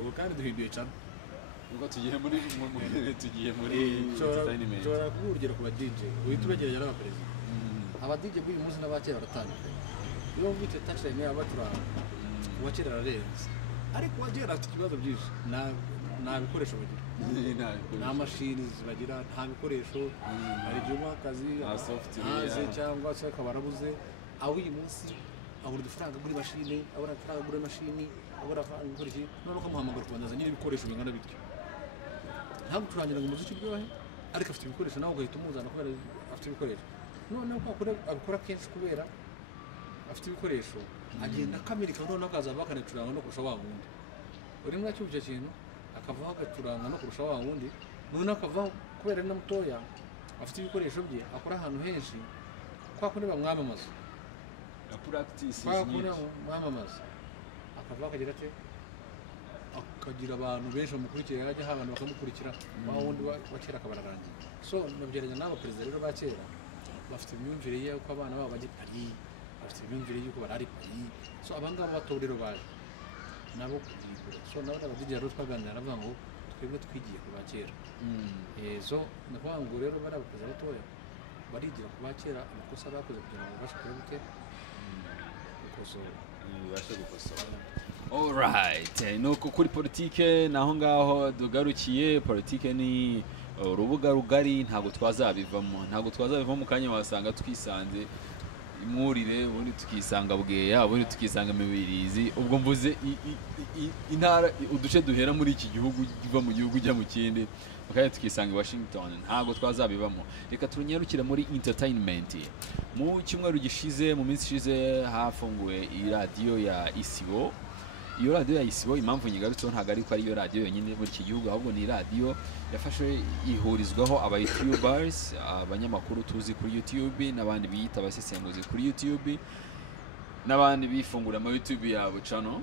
Ubu kandi duhinduye cyane, ubwo tugiye muri entertainment. nshobora kuguha urugero ku ba DJ, uhita ubegeranya n'abaperezida. Aba DJ b'uyu munsi n'abakera baratandukanye. Iyo wumvise touchline yabo bacuranga, uwa kera ararenze, ariko uwa kera afite ibibazo byinshi, nta bikoresho bagira, nta mashini bagira, nta bikoresho, hari igihe umuha akazi haze cyangwa se akaba arabuze. Aho uyu munsi abura udufaranga kuri mashini, abura amafaranga kuri mashini, abura amafaranga kuri iki, noneho ukamuhamagara kubanza nyine ibikoresho bingana bityo. Ntabwo ucurangira ngo umuziki uryohe, ariko afite ibikoresho, nawe ugahita umuzana kubera afite ibikoresho. Noneho abikora kenshi kubera afite ibikoresho, agenda akamirika, noneho akazaza bakanacuranga no kurusha wa wundi. Urimo uracyumva icyo kintu, akavaho agacuranga no kurusha wa wundi, noneho akavaho kubera ari na mutoya, afite ibikoresho bye, akora ahantu henshi, kwa kundi bamwamamaza, bamwamamaza, akavaho akagira ate, akagira abantu benshi bamukurikira, yajya aho abantu bakamukurikira, wa wundi wa kera akaba ararangiye. So nabyeranya n'aba perezida rero ba kera, bafite imyumvire y'uko abana babo bajya Paris, bafite imyumvire y'uko barari Paris. So abangaba bato rero baje nabo kubyigura. So nabo n'abadigi rero twaganira aravuga ngo twebwe twigiye ku ba kera. So ndavuga ngo rero bari abaperezida batoya barigira ku ba kera amakosa bakoze kugira ngo babashe kurebuke gukosora. Alright, nuko kuri politike naho ngaho dugarukiye. Politike ni urubuga rugari, ntabwo twazabivamo mu kanya wasanga twisanze imwurire, ubundi tukisanga Bweya, ubundi tukisanga Mibirizi. Ubwo mvuze intara, uduce duhera muri iki gihugu, uva mu gihugu ujya mu kindi, bakaya tukisanga Washington. Ntabwo twazabivamo. Reka tunyarukire muri entertainment. Mu cyumweru gishize, mu minsi ishize, hafunguwe iradiyo ya Isibo. Iyo radiyo ya Isibo, impamvu nyigarutseho ntabwo ariko ari iyo radiyo yonyine muri iki gihugu, ahubwo ni radiyo yafashe ihurizwaho aba YouTubers, abanyamakuru tuzi kuri YouTube, n'abandi biyita abasesenguzi kuri YouTube, n'abandi bifungura ama YouTube yabo channel.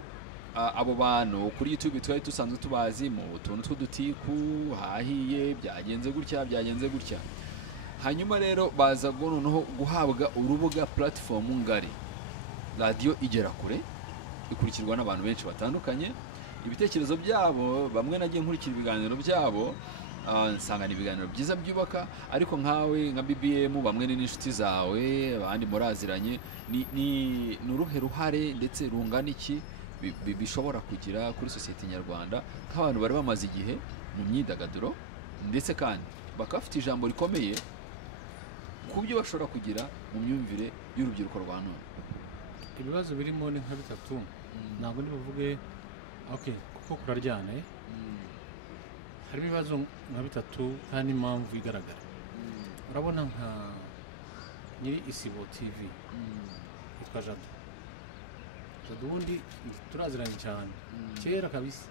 Abo bantu kuri YouTube twari dusanzwe tubazi mu tuntu tw'udutiku, hahiye, byagenze gutya. Hanyuma rero baza noneho guhabwa urubuga, platform ngari. Radiyo igera kure, ikurikirwa n'abantu benshi batandukanye. Ibitekerezo byabo, bamwe nagiye nkurikira ibiganiro byabo, nsanga ni ibiganiro byiza byubaka, ariko nkawe nka BBM, bamwe n'inshuti zawe, abandi muraziranye, ni uruhe ruhare ndetse rungana iki bishobora kugira kuri sosiyete nyarwanda nk'abantu bari bamaze igihe mu myidagaduro, ndetse kandi bakaba bafite ijambo rikomeye ku byo bashobora kugira mu myumvire y'urubyiruko rwa none? Ibibazo birimo ni nka bitatu, ntabwo ndi buvuge kuko kuraryana. Harimo ibibazo nka bitatu kandi impamvu igaragara. Urabona nka nyiri Isibo TV yitwa Jado. Ubundi turaziranye cyane kera kabisa.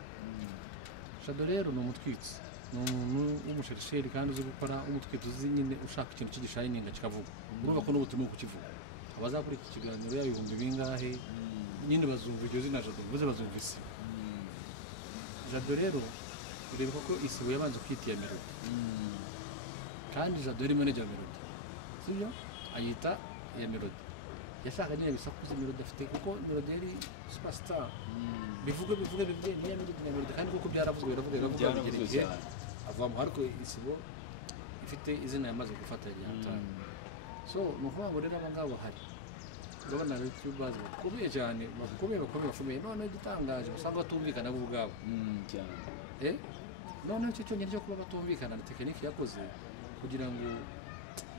Jado rero ni umutwitsi ni umuntu w'umusheri kandi uzi gukora umutwe tuzi nyine ushaka ikintu cy'igishayininga kikavuga urumva ko n'ubu turimo kukivuga abazakora iki kiganiro y'ibihumbi bingahe nyine bazumva iryo zina Jado bivuze bazumva isi Jado rero ureba ko isibo yabanze kwitiya Melodie kandi Jado yari manager Melodie sibyo ayita ya Melodie yashaka nyine bisakuza Melodie afite kuko Melodie yari superstar bivuga niya Melodie kandi kuko byaravuzwe bigereye avamo ariko isibo ifite izina yamaze gufata y'atanu so nukuvuga ngo rero abangabo hari urabona YouTubers bakomeye cyane bakomeye none gitangaje usanga batumvikana bo ubwabo cyane none cyo cyongera cyo kuba batumvikana na tekiniki yakoze kugira ngo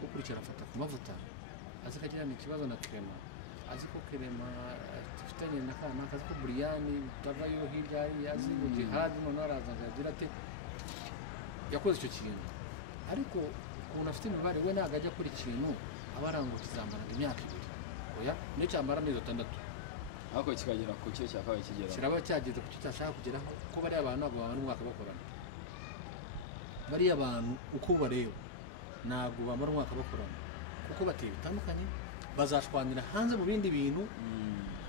ukurikira afata ku mavuta azi kagirana ikibazo na Clement azi ko Clement tufitanye na kana akazi ko Brian tavayo hirya azi ngo jihad none araza agira ate yakoze icyo kintu ariko umuntu afite imibare we ntago ajya kuri ikintu abarango kizambara imyaka 2 oya ne cyambara amezi 6 ariko kikagera ku cyo cyakabaye kigera kiraba cyageze ku cyo cyashaka kugeraho ko bari abantu ntabwo bamara umwaka bakorana bari abantu uko bareba ntabwo bamara umwaka bakorana kuko bateye bitandukanye bazashwanira hanze mu bindi bintu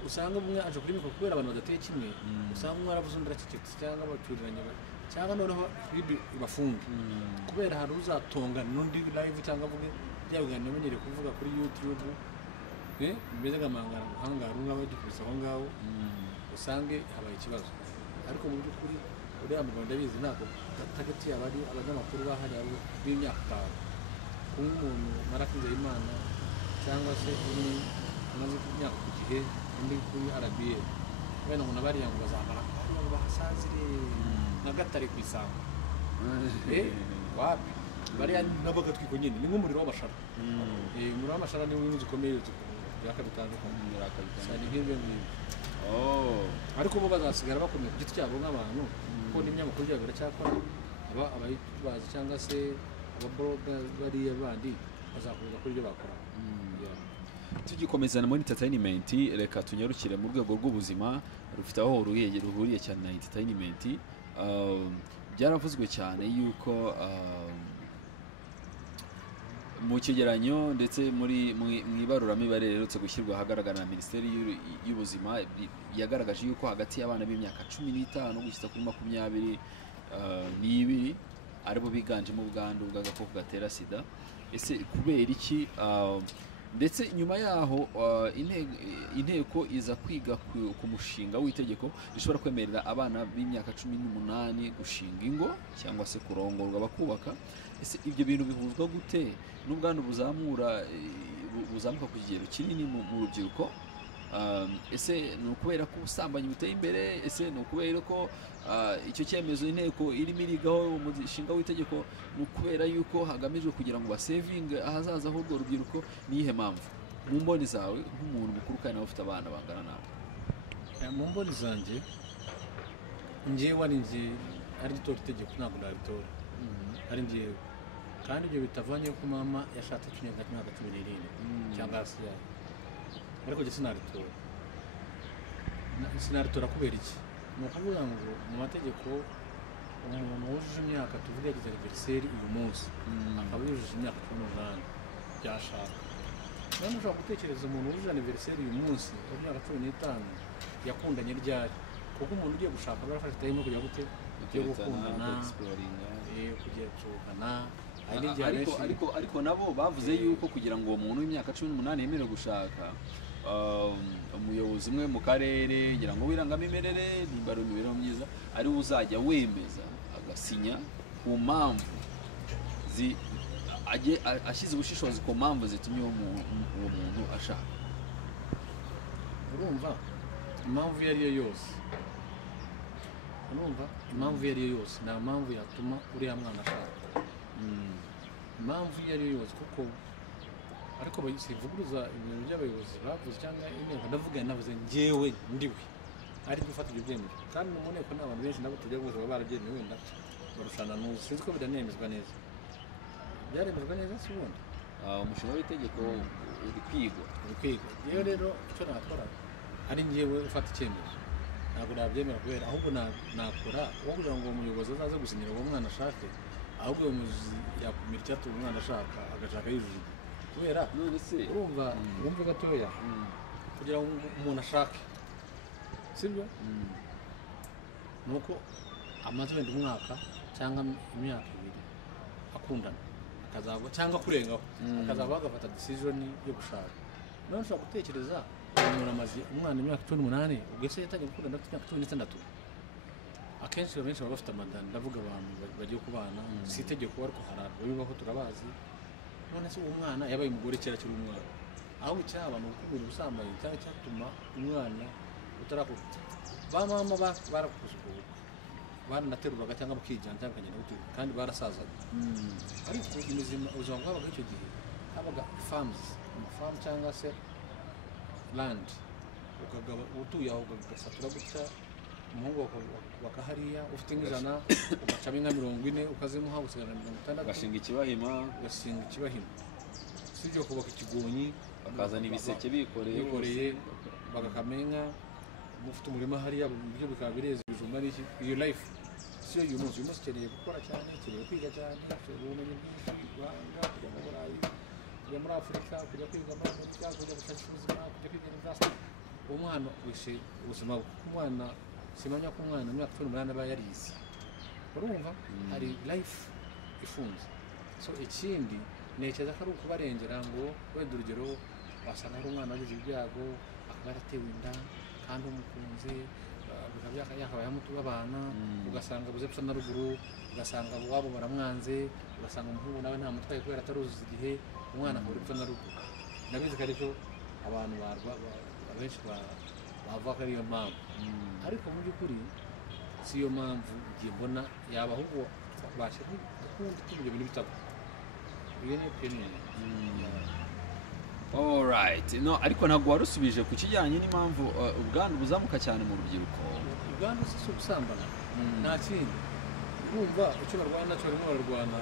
usanga umwe aje kuri mikoro kubera abantu badateye kimwe usanga umwe aravuze undi aracecetse cyangwa baturiranye cyangwa noneho bafunga kubera hari uzatongana n'undi live cyangwa avuge byabiganiro menyere kuvuga kuri YouTube mbeze gamangara guhangara umwe abagikubise aho ngaho usange habaye ikibazo ariko mu by'ukuri uriya mu Rwanda bizi ntabwo target y'abari abanyamakuru bahari abo b'imyaka 5 umuntu marakize Imana cyangwa se uri amaze imyaka ku gihe undi kuri RBA bene umuntu bari yango bazamara ngo bahasazire na gatare ku isanga wapi bari nabaga twiko nyine ni nk'umuriro w'amashara umuriro w'amashara ni winzi ukomeye yakabitandukanye cyane nk'ibyo ariko bo bazasigara bakomeye ku giti cyabo nk'abantu kuko n'imyamakuru byabo biracyakora abayitubazi cyangwa se ababloga bariya bandi bazakomeza kuri ibyo bakora tugikomezana muri entertainment reka tunyarukire mu rwego rw'ubuzima rufite aho ruhuriye cyane na entertainment byaravuzwe cyane yuko mu kigeranyo ndetse mu ibaruramibare rerutse gushyirwa ahagaragara na Minisiteri y'Ubuzima yagaragaje yuko hagati y'abana b'imyaka 15 gushyitsa kuri 22 aribo biganjemo ubwandu bw'agakoko gatera sida ese kubera iki ndetse nyuma yaho inteko iza kwiga ku mushinga w'itegeko rishobora kwemerera abana b'imyaka 18 gushinga ingo cyangwa se kurongorwa bakubaka ese ibyo bintu bihuzwa gute n'ubwandu buzamuka ku kigero kinini mu rubyiruko ese ni ukubera ko ubusambanyi buteye imbere ese ni ukubera ko icyo cyemezo inteko irimo irigaho umushinga w'itegeko ni ukubera yuko hagamijwe kugira ngo basevinge ahazaza h'urwo rubyiruko niyihe mpamvu mu mboni zawe nk'umuntu mukuru kandi nawe ufite abana bangana nawe mu mboni zanjye njyewe ari itora itegeko ntabwo naritora ari njyewe kandi ibyo bitavanye ko mama yashatse imyaka 17 cyangwa se ariko je sinaritora kubera iki ni ukuvuga ngo mu mategeko umuntu wujuje imyaka tuvuga yagize anniversaire uyu munsi akaba yujuje imyaka 18 byashaka none ushobora gutekereza umuntu wujuje anniversaire uyu munsi w'imyaka 15 yakundanye ryari kuko umuntu ugiye gushaka barafashe time kujya gute ugiye gukundana kugiye gucukana ariko nabo bavuze yuko kugira ngo uwo muntu w'imyaka 18 yemerewe gushaka umuyobozi umwe mu karere ngira ngo wirangamimerere nimbaro imibereho myiza ari uzajya wemeza agasinya ku mpamvu ashyize ubushishozi ku mpamvu zitumye uwo muntu ashaka urumva impamvu iyo ariyo yose nta mpamvu yatuma uriya mwana ashaka impamvu iyo ariyo yose kuko ariko sivuguruza ibintu by'abayobozi bavuze cyangwa inteko ndavuga navuze njyewe ndiwe ari gufata ibyo byemezo kandi mu nteko n'abantu benshi nabo tujya gusa barabyemeye wenda barushana n'ubu sinzi ko bidanemezwa neza byaremezwa neza si ubundi umushinga w'itegeko uri kwigwa rero icyo nakora ari njyewe ufata icyemezo ntabwo nabyemera kubera ahubwo nakora uwo kugira ngo umuyobozi azaze gusinyira uwo mwana ashake ahubwo uwo muyobozi yakumira icyatuma umwana ashaka agashaka yujuje kubera urumva wumve gatoya kugira ngo umuntu ashake sibyo nuko amaze wenda umwaka cyangwa imyaka 2 akundana akazagwa cyangwa kurengaho akazaba agafata decision yo gushaka none ushobora gutekereza umuntu amaze umwana imyaka 18 ubwo se yatangiye gukundana afite imyaka 16 akenshi benshi baba bafite amadani ndavuga abantu bagiye kubana si itegeko ariko hararwa bibaho turabazi none se uwo mwana yabaye umugore kera kiri umwana aho icyaba ni ukumira ubusambanyi cyangwa cyatuma umwana utarakura ba mama barakuze baranateruraga cyangwa bakijyana cyangwa bakagenda guturuka kandi barasazaga ariko ubuzima bwabaga icyo gihe habaga farms amafamu cyangwa se land ukagaba utuye aho ugasatura gutya umuhungu bakahariya ufite nk'ijana ugacamo inka 40 ukazimuha usigana 60 ugashinga ikibahima sibyo kubaka ikigonyi bakazana ibiseke bikoreye bagakamenga mufite umurima hariya ibyo bikaba bireze bijumba n'iki iyo life siyo uyu munsi ukeneye gukora cyane ukeneye kwiga cyane ubumenyi bwinshi Rwanda kujya mu Burayi kujya muri Afurika kujya kwiga muri Amerika kujya gushakisha ubuzima kujya kwiga Evarste uwo mwana wishe ubuzima bw'umwana simanya ko umwana imyaka 18 aba yarize urumva hari life ifunze so ikindi nekeza ko ari ukubarengera ngo wenda urugero wasanga ari umwana wagize ibyago akaba yaratewe inda kandi umukunzi yakabaye mutu babana ugasanga buze pfa na ruguru ugasanga wabo baramwanze ugasanga umuhungu nawe nta mutwaye kubera ataruzuza igihe umwana akaba pfa na ruguru nabizi kandi ko abantu benshi bava ko ariyo mpamvu ariko mu by'ukuri si yo mpamvu igihe mbona yaba ahubwo bashe gukunda ibyo bintu bitabo iyo ni opinion alright no ariko ntabwo warusubije ku kijyanye n'impamvu ubwandu buzamuka cyane mu rubyiruko ubwandu si ubusambana nta kindi urumva icyo barwana nacyo barimo bararwana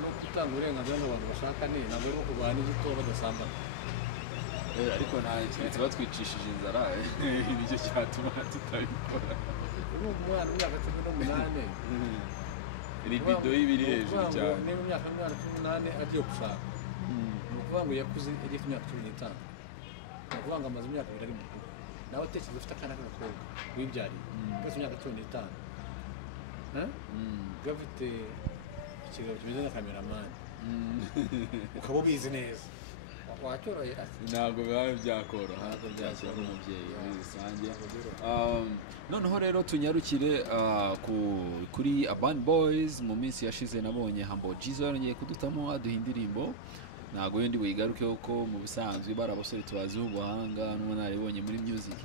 no gutanga uburenganzira n'abantu bashakane ntabwo barimo kurwana igito badasambana ariko nta kintu batwicishije inzara nicyo cyatuma tutabikora urumva umwana w'imyaka 18 libido y'ibiri hejuru cyane niba imyaka 18 agiye gushaka ni ukuvuga ngo yakuze agiye ku myaka 15 ni ukuvuga ngo amaze imyaka 2 ari mukuru nawe tekereza ufite akana k'agakobwa wibyariye kose imyaka 15 gafite ikigabo kimeze nka kameramani ukaba ubizi neza wacyorohera ntabwo biba byakoroha byakira n'umubyeyi muri rusange noneho rero tunyarukire kuri Urban Boys mu minsi yashize nabonye Humble Jizzo yongeye kudutamo aduha indirimbo ntabwo yendi buyigaruke uko mu bisanzwe barabasore tubaziho ubuhanga n'ubunararibonye muri music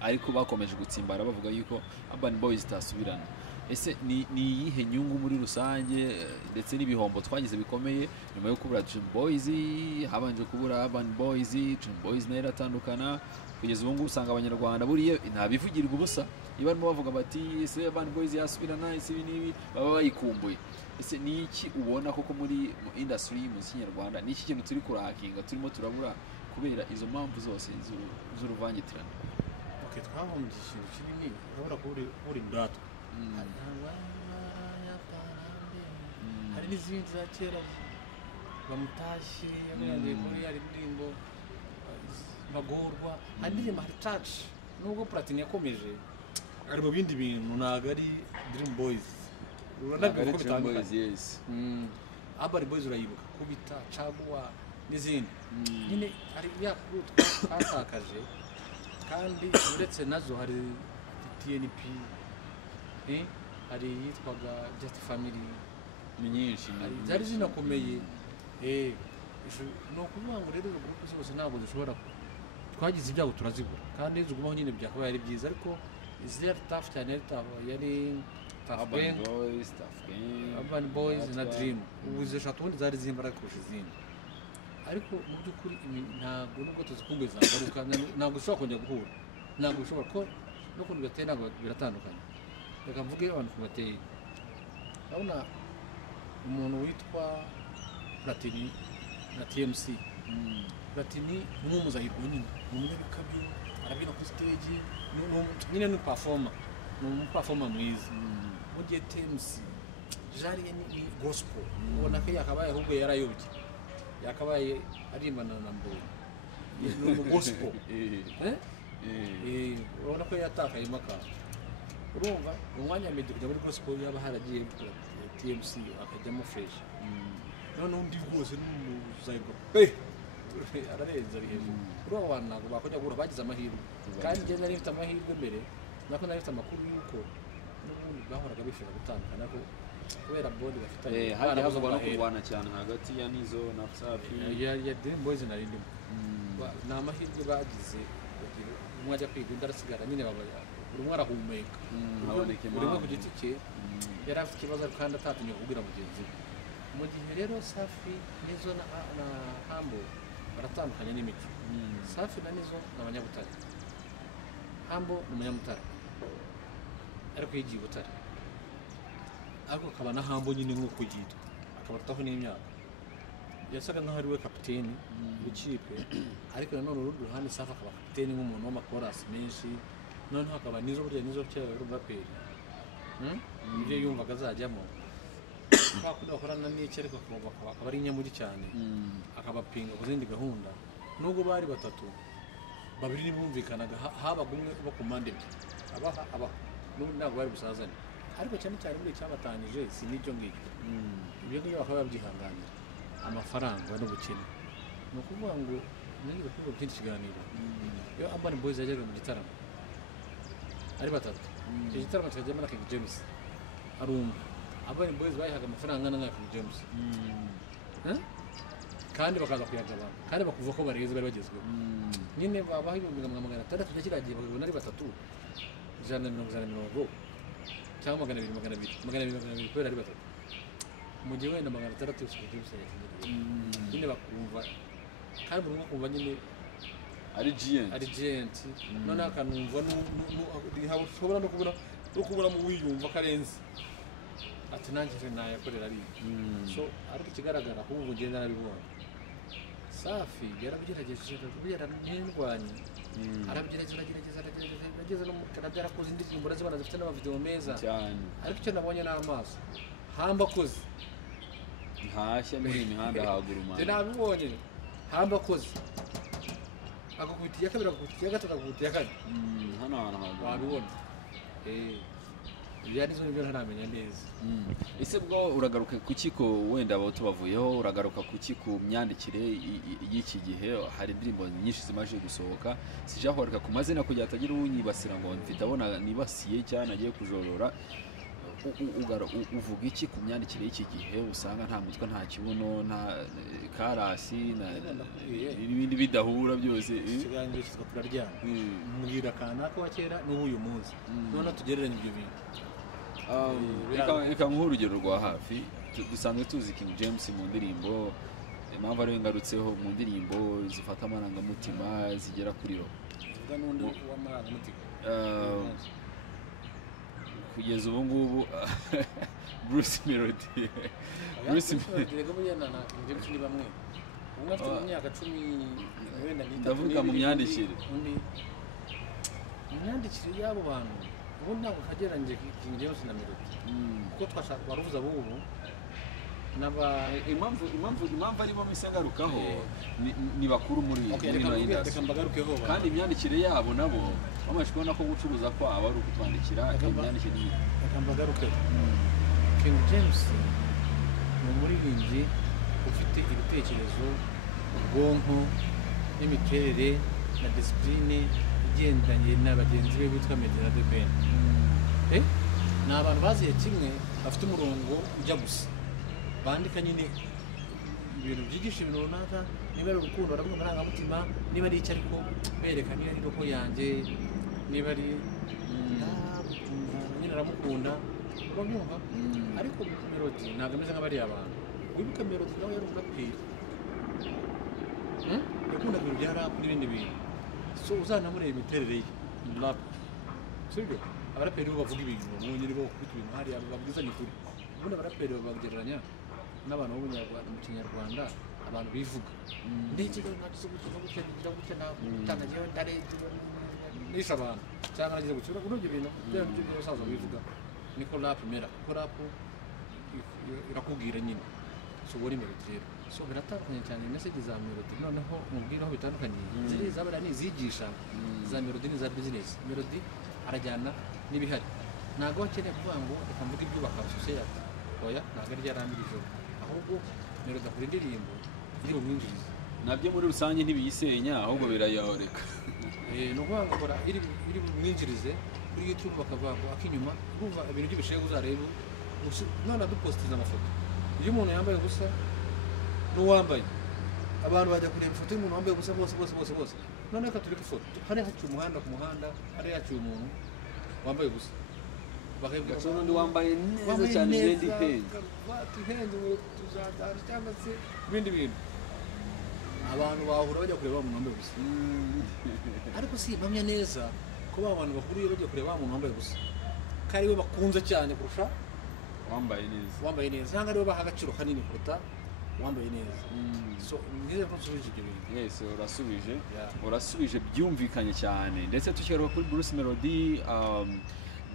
ariko bakomeje gutsimbara bavuga yuko Urban Boys itasubirana ese ni iyihe nyungu muri rusange ndetse n'ibihombo twagize bikomeye nyuma yo kubura Dream Boys habanje kubura Urban Boys Dream Boys nayo iratandukana kugeza ubu ngubu usanga abanyarwanda buriye ntabivugirwa ubusa iyo barimo bavuga bati ese Urban Boys yasubirana ese ibi n'ibi baba bayikumbuye ese ni iki ubona koko muri industry y'umuziki nyarwanda ni iki kintu turi kurahakinga turimo turabura kubera izo mpamvu zose z'uruvangitirana twahombye ikintu kinini urabona ko uri ndato hari n'izindi za kera bamutashye yamwangiye kuri hari indirimbo bagorwa hari indirimbo hari touch nubwo Platini yakomeje ari mu bindi bintu ntabwo ari Dream Boys uranaga ko bitandukanye Urban Boys urayibuka kubita cyangwa n'izindi nyine hari yakuru twatakaje kandi uretse nazo hari TNP hari yitwaga Just Family nyinshi zari zinakomeye no kuvuga ngo rero groupe zose ntabwo zishobora twagize ibyago turazigura kandi zigumaho nyine byakabaye ari byiza ariko izari tough cyane yari Urban Boys na Dream ubu zeshatu ubundi zari zimbara kurusha izindi ariko mu by'ukuri ntabwo nubwo tuzikumbuye zagaruka ntabwo ushobora kongera guhura ntabwo ushobora ko no kundi gateye ntabwo biratandukanye reka mvuge abantu kubateye urabona umuntu witwa Platini na TMC bati ni nk'umuzahirwa nyine ni umunyabikabyo arabyina kuri stage nyine ni performer ni umupafoma mwiza mu gihe TMC jariye ni gospel ubona ko yakabaye ahubwo yarayobye yakabaye arimbana na Mboyi ni mu gospel ubona ko yatakaye maka urumva umwanya meddy kujya muri gospel yaba haragiye TMC akajyamo fresh none undi rwose n'umuzayirwa ararenze ari hejuru urumva abantu ntabwo bakojya guhura bagize amahirwe kandi njye nari mfite amahirwe mbere nako nari mfite amakuru y'uko n'ubundi bahoraga bifuza gutandukana ko kubera bodi bafitanye hajya havugwa no kurwana cyane hagati ya Nizo na Safi ya Dream Boys na Rindimo ni amahirwe bagize kugira umwe ajya kwiga undi arasigara nyine buri umwe arahumeka buri umwe ku giti cye yari afite ikibazo kandi atatinye kubwira mugenzi we mu gihe rero Safi Nizo na Hambo baratandukanye n'imico Safi na Nizo ni abanyabutare Hambo ni umunyamutare ariko yigiye ubutare ariko akaba na Hambo nyine nk'uko yitwa akabarutaho n'imyaka yasaga nk'aho ari we kapiteni w'ikipe ariko nanone urundi ruhande Safi akaba kapiteni nk'umuntu w'amakorasi menshi noneho akaba Nizo burya Nizo cyangwa ari umuraperi ibyo yumvaga azajyamo kwa kundi bakorana n'iki ariko akaba ari inyamugi cyane akabapinga ku zindi gahunda nubwo bari batatu babiri ntibumvikanaga habaga umwe bo ku mpande ebyiri n'ubu ntabwo bari busazane ariko cyane cyane muri cyabatanyije si n'ibyo ngibyo ibyo ngibyo bakaba babyihanganira amafaranga n'ubukene ni ukuvuga ngo nigire kuvuga byinshi ikiganiro iyo Urban Boys yajyaga mu gitaramo ari batatu icyo gitaramo kikajyamo na King James ari umwe Urban Boys bayihaga amafaranga angana na King James kandi bakaza kuyagabana kandi bakuvuga ko bareze bari bagezweho nyine babaho ibihumbi magana atandatu kiragiye bakabona ari batatu 150 cyangwa 200 kubera ari batatu mu gihe wenda 600 usubije nyine bakumva kandi buri umwe kumva nyine ari giant none akanumva ushobora no kubura mu wiyumva karenze ati nanjye nayakorera ari so ariko ikigaragara ko ubu ngenda nabibonye Safi yarabigerageje kubera n'indwanyi arabigerageje no Canada yarakoze indirimbo razibana zifite n'amavideo meza cyane ariko icyo nabonye n'amaso Hamba koze ntashya muri imihanda haguruma nabibonye Hamba koze akakubitiye kabira akakubitiye gatatu akakubitiye kane hano haguruma wabibona Nizo nibyo ntaramenya neza ese bwo uragaruka ku kiko wenda abo tubavuyeho uragaruka ku kiko myandikire y'iki gihe hari indirimbo nyinshi zimaje gusohoka sijahoreka ku mazina kujya atagira unyibasira ngo mfite abona nibasiye cyane agiye kujorora uvuga iki ku myandikire y'iki gihe usanga nta mutwe nta kibuno nta karasi n'ibindi bidahura byose ikiganiro cyitwa Kuraryana mbwira kanaka wa kera n'ubu uyu munsi none tugereranya ibyo bintu reka nk'uhu urugero rwa hafi dusanzwe tuzi King James mu ndirimbo impamvu ariwe ngarutseho mu ndirimbo zifata amarangamutima zigera kuri ro uvuga n'undi w'amarangamutima kugeza ubu ngubu Melodie rego buyana na King James ni bamwe umwe afite mu myaka 10 wenda ndavuga mu myandikire y'abo bantu ubu ntabwo kageranje King James na Melodie kuko twashaka baruvuza bubu naba impamvu ari bo misengarukaho ni bakuru muri ino industry kandi imyandikire yabo nabo bamaze kubona ko gucuruza ko aba ari ukutwandikira imyandikire akambagaruke King James ni umuririmbyi ufite ibitekerezo ubwonko n'imiterere na discipline igendanye n'abagenzi be bitwa Medina de Ben ni abantu baziye kimwe bafite umurongo ujya gusa bandika nyine ibintu byigisha ibintu runaka niba ari urukundo baravuga amarangamutima niba ari icyo ariko bereka niba ari roho yanjye niba ari nyine aramukunda urabyumva ariko Melodie ntabwo ameze nk'abariya abantu wibuke Melodie nawe yari umuraperi yakundaga ibintu bya rap n'ibindi bintu so uzanamureba imiterere ye rap sibyo abaraperi bo bavuga ibintu bamwonyine bo bakubita ibintu hariya babwizanya ukuri ubundi abaraperi babagereranya n'abantu b'Abanyarwanda mu Kinyarwanda abantu bivuga ndetse nagize gutya natangiye nisha abantu cyangwa nagize gutya urubyo ibintu by'ibyo basaza bivuga niko rap imera kuko rap irakubwira nyine so buri melody rero so biratandukanye cyane message za melody noneho mubwira aho bitandukanye ziri zabara ni zigisha za melody ni za business melody arajyana n'ibihari ntago akeneye kuvuga ngo reka mvuge ibyubaka society oya ntago ari yarambirije ahubwo melody akora indirimbo iri bumwinjirize nabyo muri rusange ntibiyisenya ahubwo birayoreka no kuvuga ngo kora iri bumwinjirize kuri YouTube bakavuga ngo akinyuma urumva ibintu by'ibishego uzareba none dupostiza amafoto iyo umuntu yambaye gusa n'uwambaye abantu bajya kureba ifoto y'umuntu wambaye gusa bose none reka tureke ifoto hari haciye umuhanda ku muhanda hari haciye umuntu wambaye gusa bakabwira ko n'undi wambaye neza cyane igenda ihenze tuzadara cyangwa se ibindi bintu abantu bahura bajya kureba umuntu wambaye gusa ariko si mpamya neza ko abantu bakuriye bajya kureba umuntu wambaye gusa ko ariwe bakunze cyane kurusha wambaye neza cyangwa ariwe baha agaciro kanini kuruta wambaye neza so ngize ko nsubije ibyo bintu yes urasubije byumvikanye cyane ndetse tukireba kuri Bruce Melodie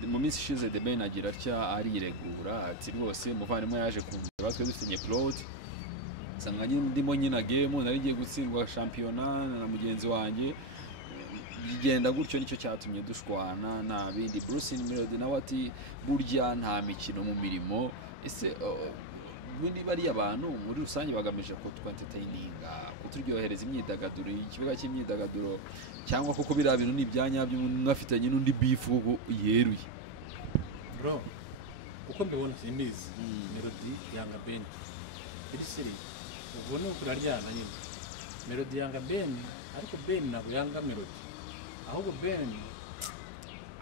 mu minsi ishize The Ben agira atya ariregura ati rwose umuvandimwe yaje kumva twe dufite plot nsanga ndimo nyina game nari ngiye gutsindwa shampiyona na mugenzi wanjye bigenda gutyo nicyo cyatumye dushwana na bindi Bruce Melodie nawe ati burya nta mikino mu mirimo ese bundi bari abantu muri rusange bagamije ko entertaininga kuturyohereza imyidagaduro ikibuga cy'imyidagaduro cyangwa koko bira bintu n'ibyanyabyo mwafitanye n'undi beef yeruye bro uko mbibona simbizi Melodie yanga Ben iri siri ubone Kuraryana nyine Melodie yanga Ben ariko Ben nabo yanga Melodie ahubwo Ben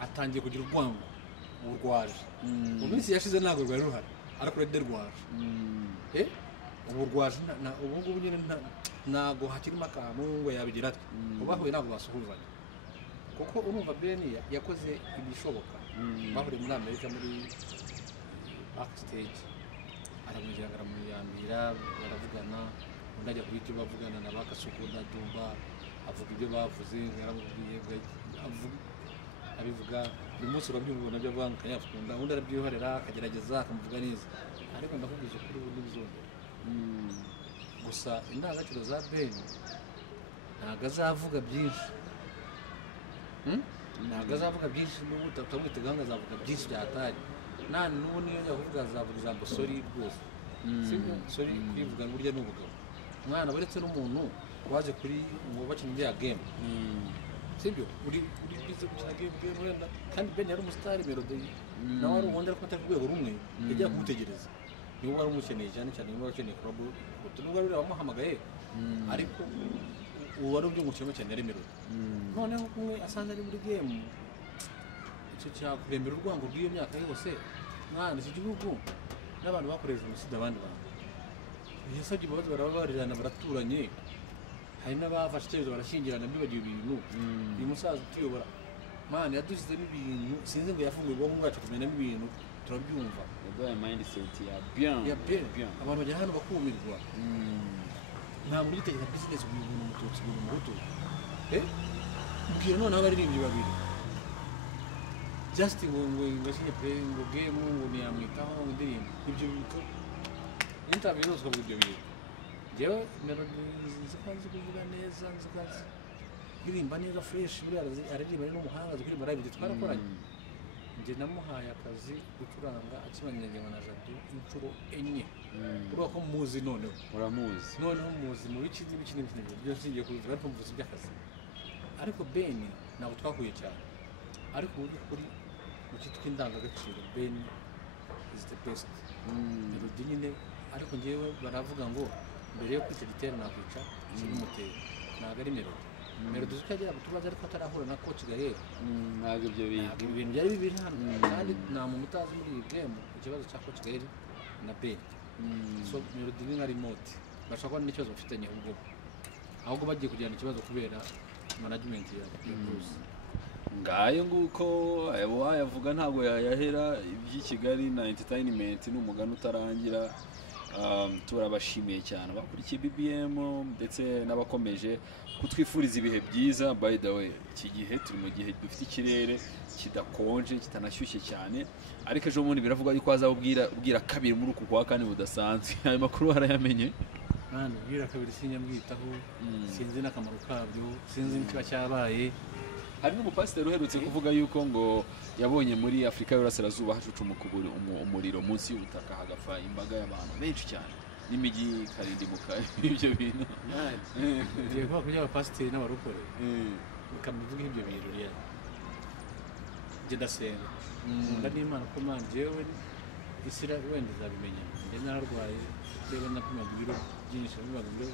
atangiye kugira urwango urwaje mu minsi yashize ntabwo rwari ruhari ariko rederwaje ubu rwaje ubu ngubu nyine ntago hakirimo akantu ngo yabigira ati ubahuye ntabwo basuhuzanya kuko urumva Ben yakoze ibishoboka bahuriye muri Amerika muri backstage aramwegera aramuyambira baravugana undi ajya kuri YouTube bavugana na bakasuku na Dumba avuga ibyo bavuze yaramubwiye abivuga uyu munsi urabyumva nabyo avanga akayakunda undi arabyihorera akagerageza akamuvuga neza ariko ndakubwiza kuri ubu n'ibizongera gusa indangagaciro za Ben ntabwo azavuga byinshi n'ubu utamwitega ngo azavuga byinshi byatari nani n'ubu niyo njya kuvuga azavuga ijambo sorry rwose sibyo sorry kubivuga burya n'ubugabo mwana baretse n'umuntu waje kuri ngo bakina indi game sibyo uri bize gukina game wenda kandi Ben yari umustar Melodie nawe ari uwundi ariko atari rwego rumwe yajya kumutegereza niwe wari umukeneye cyane niwe wakeneye club n'ubwo ari bamuhamagaye ariko uwo wari ubyungukiyemo cyane yari Melodie noneho kumwe asanze ari muri game icyo cyakurembera urwango rw'iyo myaka yose mwana iki gihugu n'abantu bakoreje jenoside abandi bantu yasabye imbabazi barababarirana baraturanye hari n'abafashe icyemezo barashyingirana bibagiwe ibintu uyu musaza utuyobora mwana yadushyizemo ibintu sinzi ngo yafunguye ubwonko bwacu tumenamo ibintu turabyumva yabaye mindset ya bien abantu bajya hano bakumirwa nta muri gitekerezo business umuntu umututsi umuntu umuhutu mbwira noneho abaririmbyi babiri just ngo bashinye play ngo game ngo niyamwitaho indirimbo ibyo biko interview zose ukavuga ibyo bintu jewe Melodie nzi kuvuga neza ndirimba neza fresh buri aririmba n'umuhanga kuririmba live twarakoranye nje namuhaye akazi gucuranga akibanyanye na Jadu inshuro enye urwa ko muzi noneho uramuzi noneho muzi mu biki byo singiye kuvuga ko mvuze by'akazi ariko Ben nabo twakuye cyane ariko kuri mu cyitwa indangagaciro Ben is the best Melodie nyine ariko ngewe baravuga ngo mbere yo kwita gitera nakwica n'umutero ntago ari Melodie zikagira gutubaza ariko atarahura na coach Gael ntago ibyo bintu byari bibiri hano kandi nta muntu utazi muri iyi game ikibazo cya coach Gael na Ben so Melodie ni nka remote bashaka n'ikibazo bafitanye ahubwo bagiye kujyana ikibazo kubera management ya Bruce ngayo nguko wayavuga ntabwo yayahera iby'i Kigali na entertainment n'umugani utarangira turabashimiye cyane abakurikiye BBM ndetse n'abakomeje kutwifuriza ibihe byiza. By the way, iki gihe turi mu gihe dufite ikirere kidakonje kitanashyushye cyane, ariko ejo bundi biravuga yuko azabubwira kabiri muri uku kwa kane budasanzwe. Ayo makuru harayamenye mwana, ubwira kabiri sinyamwitaho, sinzi n'akamaro kabyo, sinzi n'ikiba cyabaye. Hari n'umupasiteri uherutse kuvuga yuko ngo yabonye muri Afurika y'Uburasirazuba hashucumuka umuriro munsi y'ubutaka hagapfa imbaga y'abantu benshi cyane n'imijyi ikarindimuka. Ibyo bintu ngiye kuvuga kuri abapasiteri n'abarokore, bikamuvuga ibyo bintu rero njye ndasenga nkunda n'Imana ko Imana njyewe isi wenda izabimenya. njye nararwaye rero napimaga ibiro byinshi, napimaga ibiro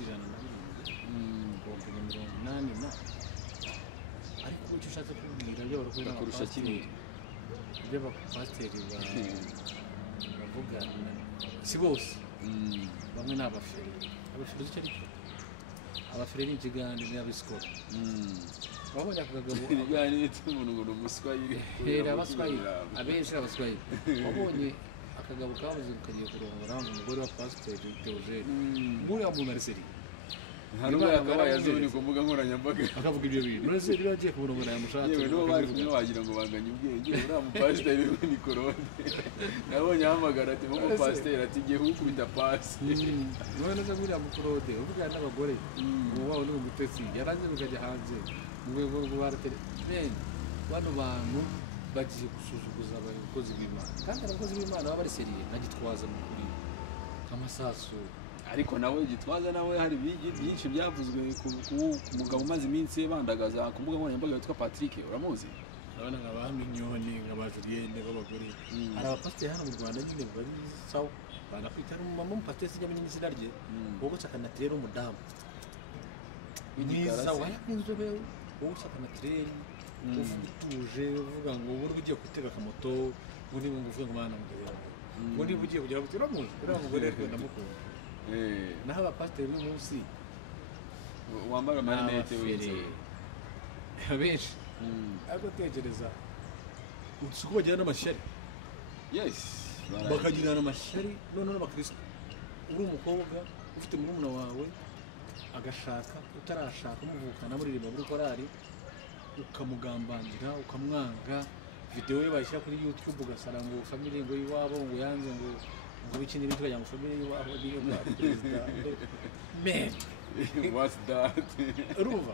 180 ariko icyo ushatse kubwira byo barakora kurusha kinini ibyo abapasiteri bavuga si bose. Bamwe ni abafere. Abafere icyo ari cyo, abafere ni ikiganiro n'abisikoro. Wabonye akagabo ibiganiro cy'umuntu ngo umuswayire hera abaswayire, abenshi abaswayire. Wabonye akagabo kabuze kagiye kurongora umugore wa pasiteri Theogene muri amunaliseri. Hano yakabaye azoni ku mbuga nkoranyambaga akavuga ibyo bintu. Uretse biro agiye kuburongora yamushatse. Yewe no bari kumwe wagira ngo banganye ubwenge. Uriya mupasiteri ni korode. Nabonye ahamagara ati mu pasiteri ati giye gukubita pasi. None zo muri amukorode uvuga n'abagore ngo wawo ni umutetsi yaranze bikajya hanze mu rwego rwo baratera. Bano bantu bagiye gusuzuguza abakozi b'Imana, kandi abakozi b'Imana baba bari seriye ntagitwaza mu kuri amasasu. Ariko nawe Gitwaza nawe hari byinshi byavuzwe ku mugabo umaze iminsi bandagaza ku mbuga nkoranyambaga witwa Patrick. Uramuzi? Urabona nka ba Minyoni, nka ba Julienne b'abagore. Hari abapasiteri hano mu Rwanda nyine bari sawa, banakwita n'umumama w'umupasiteri sinjya izina rye, wowe ushaka natirere umudamu mwiza wayakunzwe, wowe ushaka natirere utuje uvuga ngo ubu ugiye gutega akamoto ubundi ngo uvuge ngo mwana mugabo ubundi ugiye kugira ngo turamuzi uriya mugore rero ndamukunda. Naho abapasiteri uyu munsi wambara amarinete abenshi ariko tekereza uko bagira n'amashyari. Yes, bakagira n'amashyari. None n'abakristo, uri umukobwa ufite murumuna wawe agashaka utarashaka umuvukana muririmba muri korari, ukamugambanira ukamwanga, video ye bayishyira kuri YouTube ugasara ngo family ngo iwabo ngo yanze ngo bikini bitwa ya family iwabo niyo perezida. Man, what's that? Urumva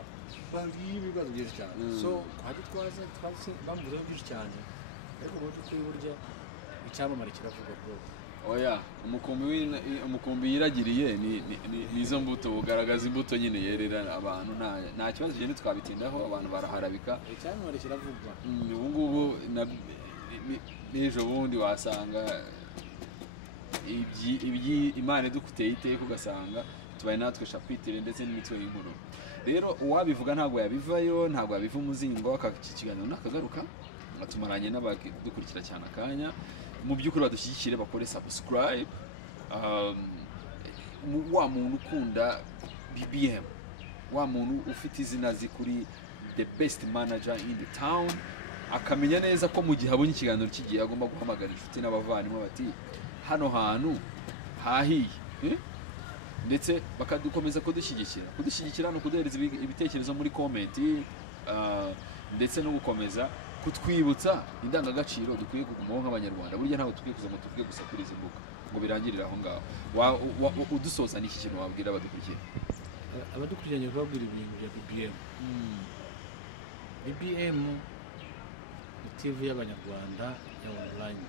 bari ibibazo byinshi cyane. So kwadi twaze bambuze byinshi cyane, ariko uburyo kwiburya icyamamare kiravuga bro. Oya, umukumbi yiragiriye nizo mbuto bugaragaza imbuto nyine yerera abantu. Nta kibazo cyane twabitindaho, abantu baraharabika. Icyamamare kiravugwa. Ubu ngubu n'ejo bundi wasanga Imana idukuteye iteka ugasanga tubaye natwe chapitre ndetse n'imitwe y'inkuru. Rero uwabivuga ntabwo yabivayo, ntabwo yabiva umuzingo. Iki kiganiro nakagaruka atumaranye n'abadukurikira cyane akanya. Mu by'ukuri badushyigikire bakore subscribe. Wa muntu ukunda BBM, wa muntu ufite izina zikuri the best manager in the town, akamenya neza ko mu gihe abonye ikiganiro kigiye agomba guhamagara inshuti n'abavandimwe bati hano hantu hahiye, ndetse bakadukomeza kudushyigikira no kuduhereza ibitekerezo muri comment, ndetse no gukomeza kutwibutsa indangagaciro dukwiye kugumaho nk'abanyarwanda. Burya ntabwo tukwiye kuza ngo tuvuge gusa kuri izi mbuga ngo birangirire aho ngaho. Udusoza n'iki kintu wabwira abadukurikiye? Abadukurikiranye babwira ibintu bya BBM. BBM ni TV y'abanyarwanda ya online,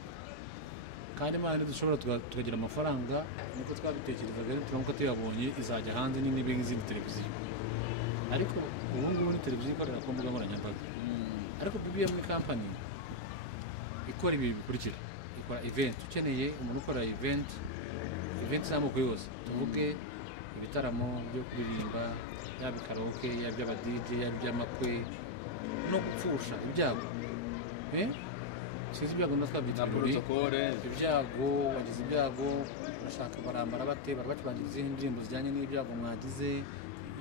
kandi Imana dushobora tukagira amafaranga nuko twabitekerezaga, turamuka tuyabonye izajya hanze n'intebe nk'izindi televiziyo. Ariko ubu ngubu ni televiziyo ikorera ku mbuga nkoranyambaga. Ariko BBM ni company ikora ibi bikurikira: ikora event. Ukeneye umuntu ukora event z'amoko yose, tuvuge ibitaramo byo kuririmba, yaba karaoke, yaba aba DJ, yaba iby'amakwe no gupfusha ibyago. Sizi ibyago natwabyita protokole. Ibyago wagize ibyago, urashaka barambara bate, barabacurangiza indirimbo zijyanye n'ibyago mwagize,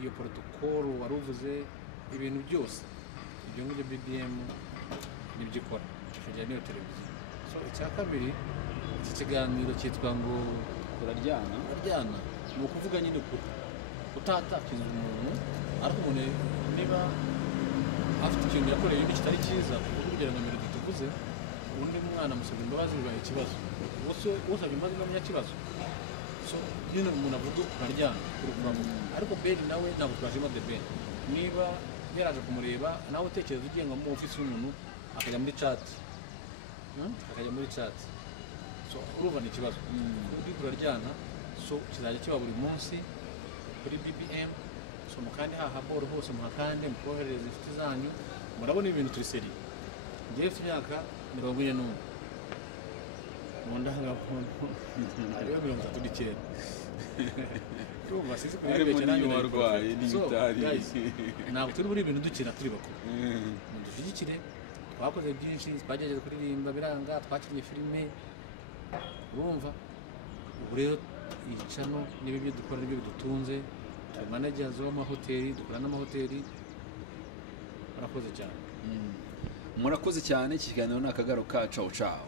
iyo protokole waruvuze, ibintu byose ibyo ngibyo BBM nibyo ikora. Tugira niyo televiziyo. So icya kabiri, iki kiganiro cyitwa ngo Kuraryana ni ukuvuga nyine utatakiza umuntu, ariko umuntu niba afite ikintu yakoreye ibintu kitari cyiza, kugira ngo Melodie tuvuze, undi mwana amusabye imbabazi bibaye ikibazo, usabye imbabazi n'umunyakibazo. So nyine umuntu avuga kuraryana, ariko Ben nawe ntabwo twajemo de Ben. Niba yaraje kumureba nawe utekereza ugiye nko mu office y'umuntu akajya muri chat, so urumva ni ikibazo. Kuri kuraryana, so kizajya kiba buri munsi kuri BBM, so mukandi haboro hose muhakande mukohereza inshuti zanyu, murabona ibintu turi seri. Ngiye mfite imyaka 41 mu ndangamuntu ariyo 39. Urumva sisi kuri ibyo cyane warwaye n'ibitari, ntabwo turi muri ibintu dukina turi bakuru. Dushyigikire, twakoze byinshi, twagerageje kuririmba biranga, twakinnye filime, urumva. Ubu rero icano n'ibyo dukora n'ibyo bidutunze, turi managers w'amahoteli, dukora n'amahoteli. Murakoze cyane. Murakoze cyane, ikiganiro n'akagaro ka ciao ciao.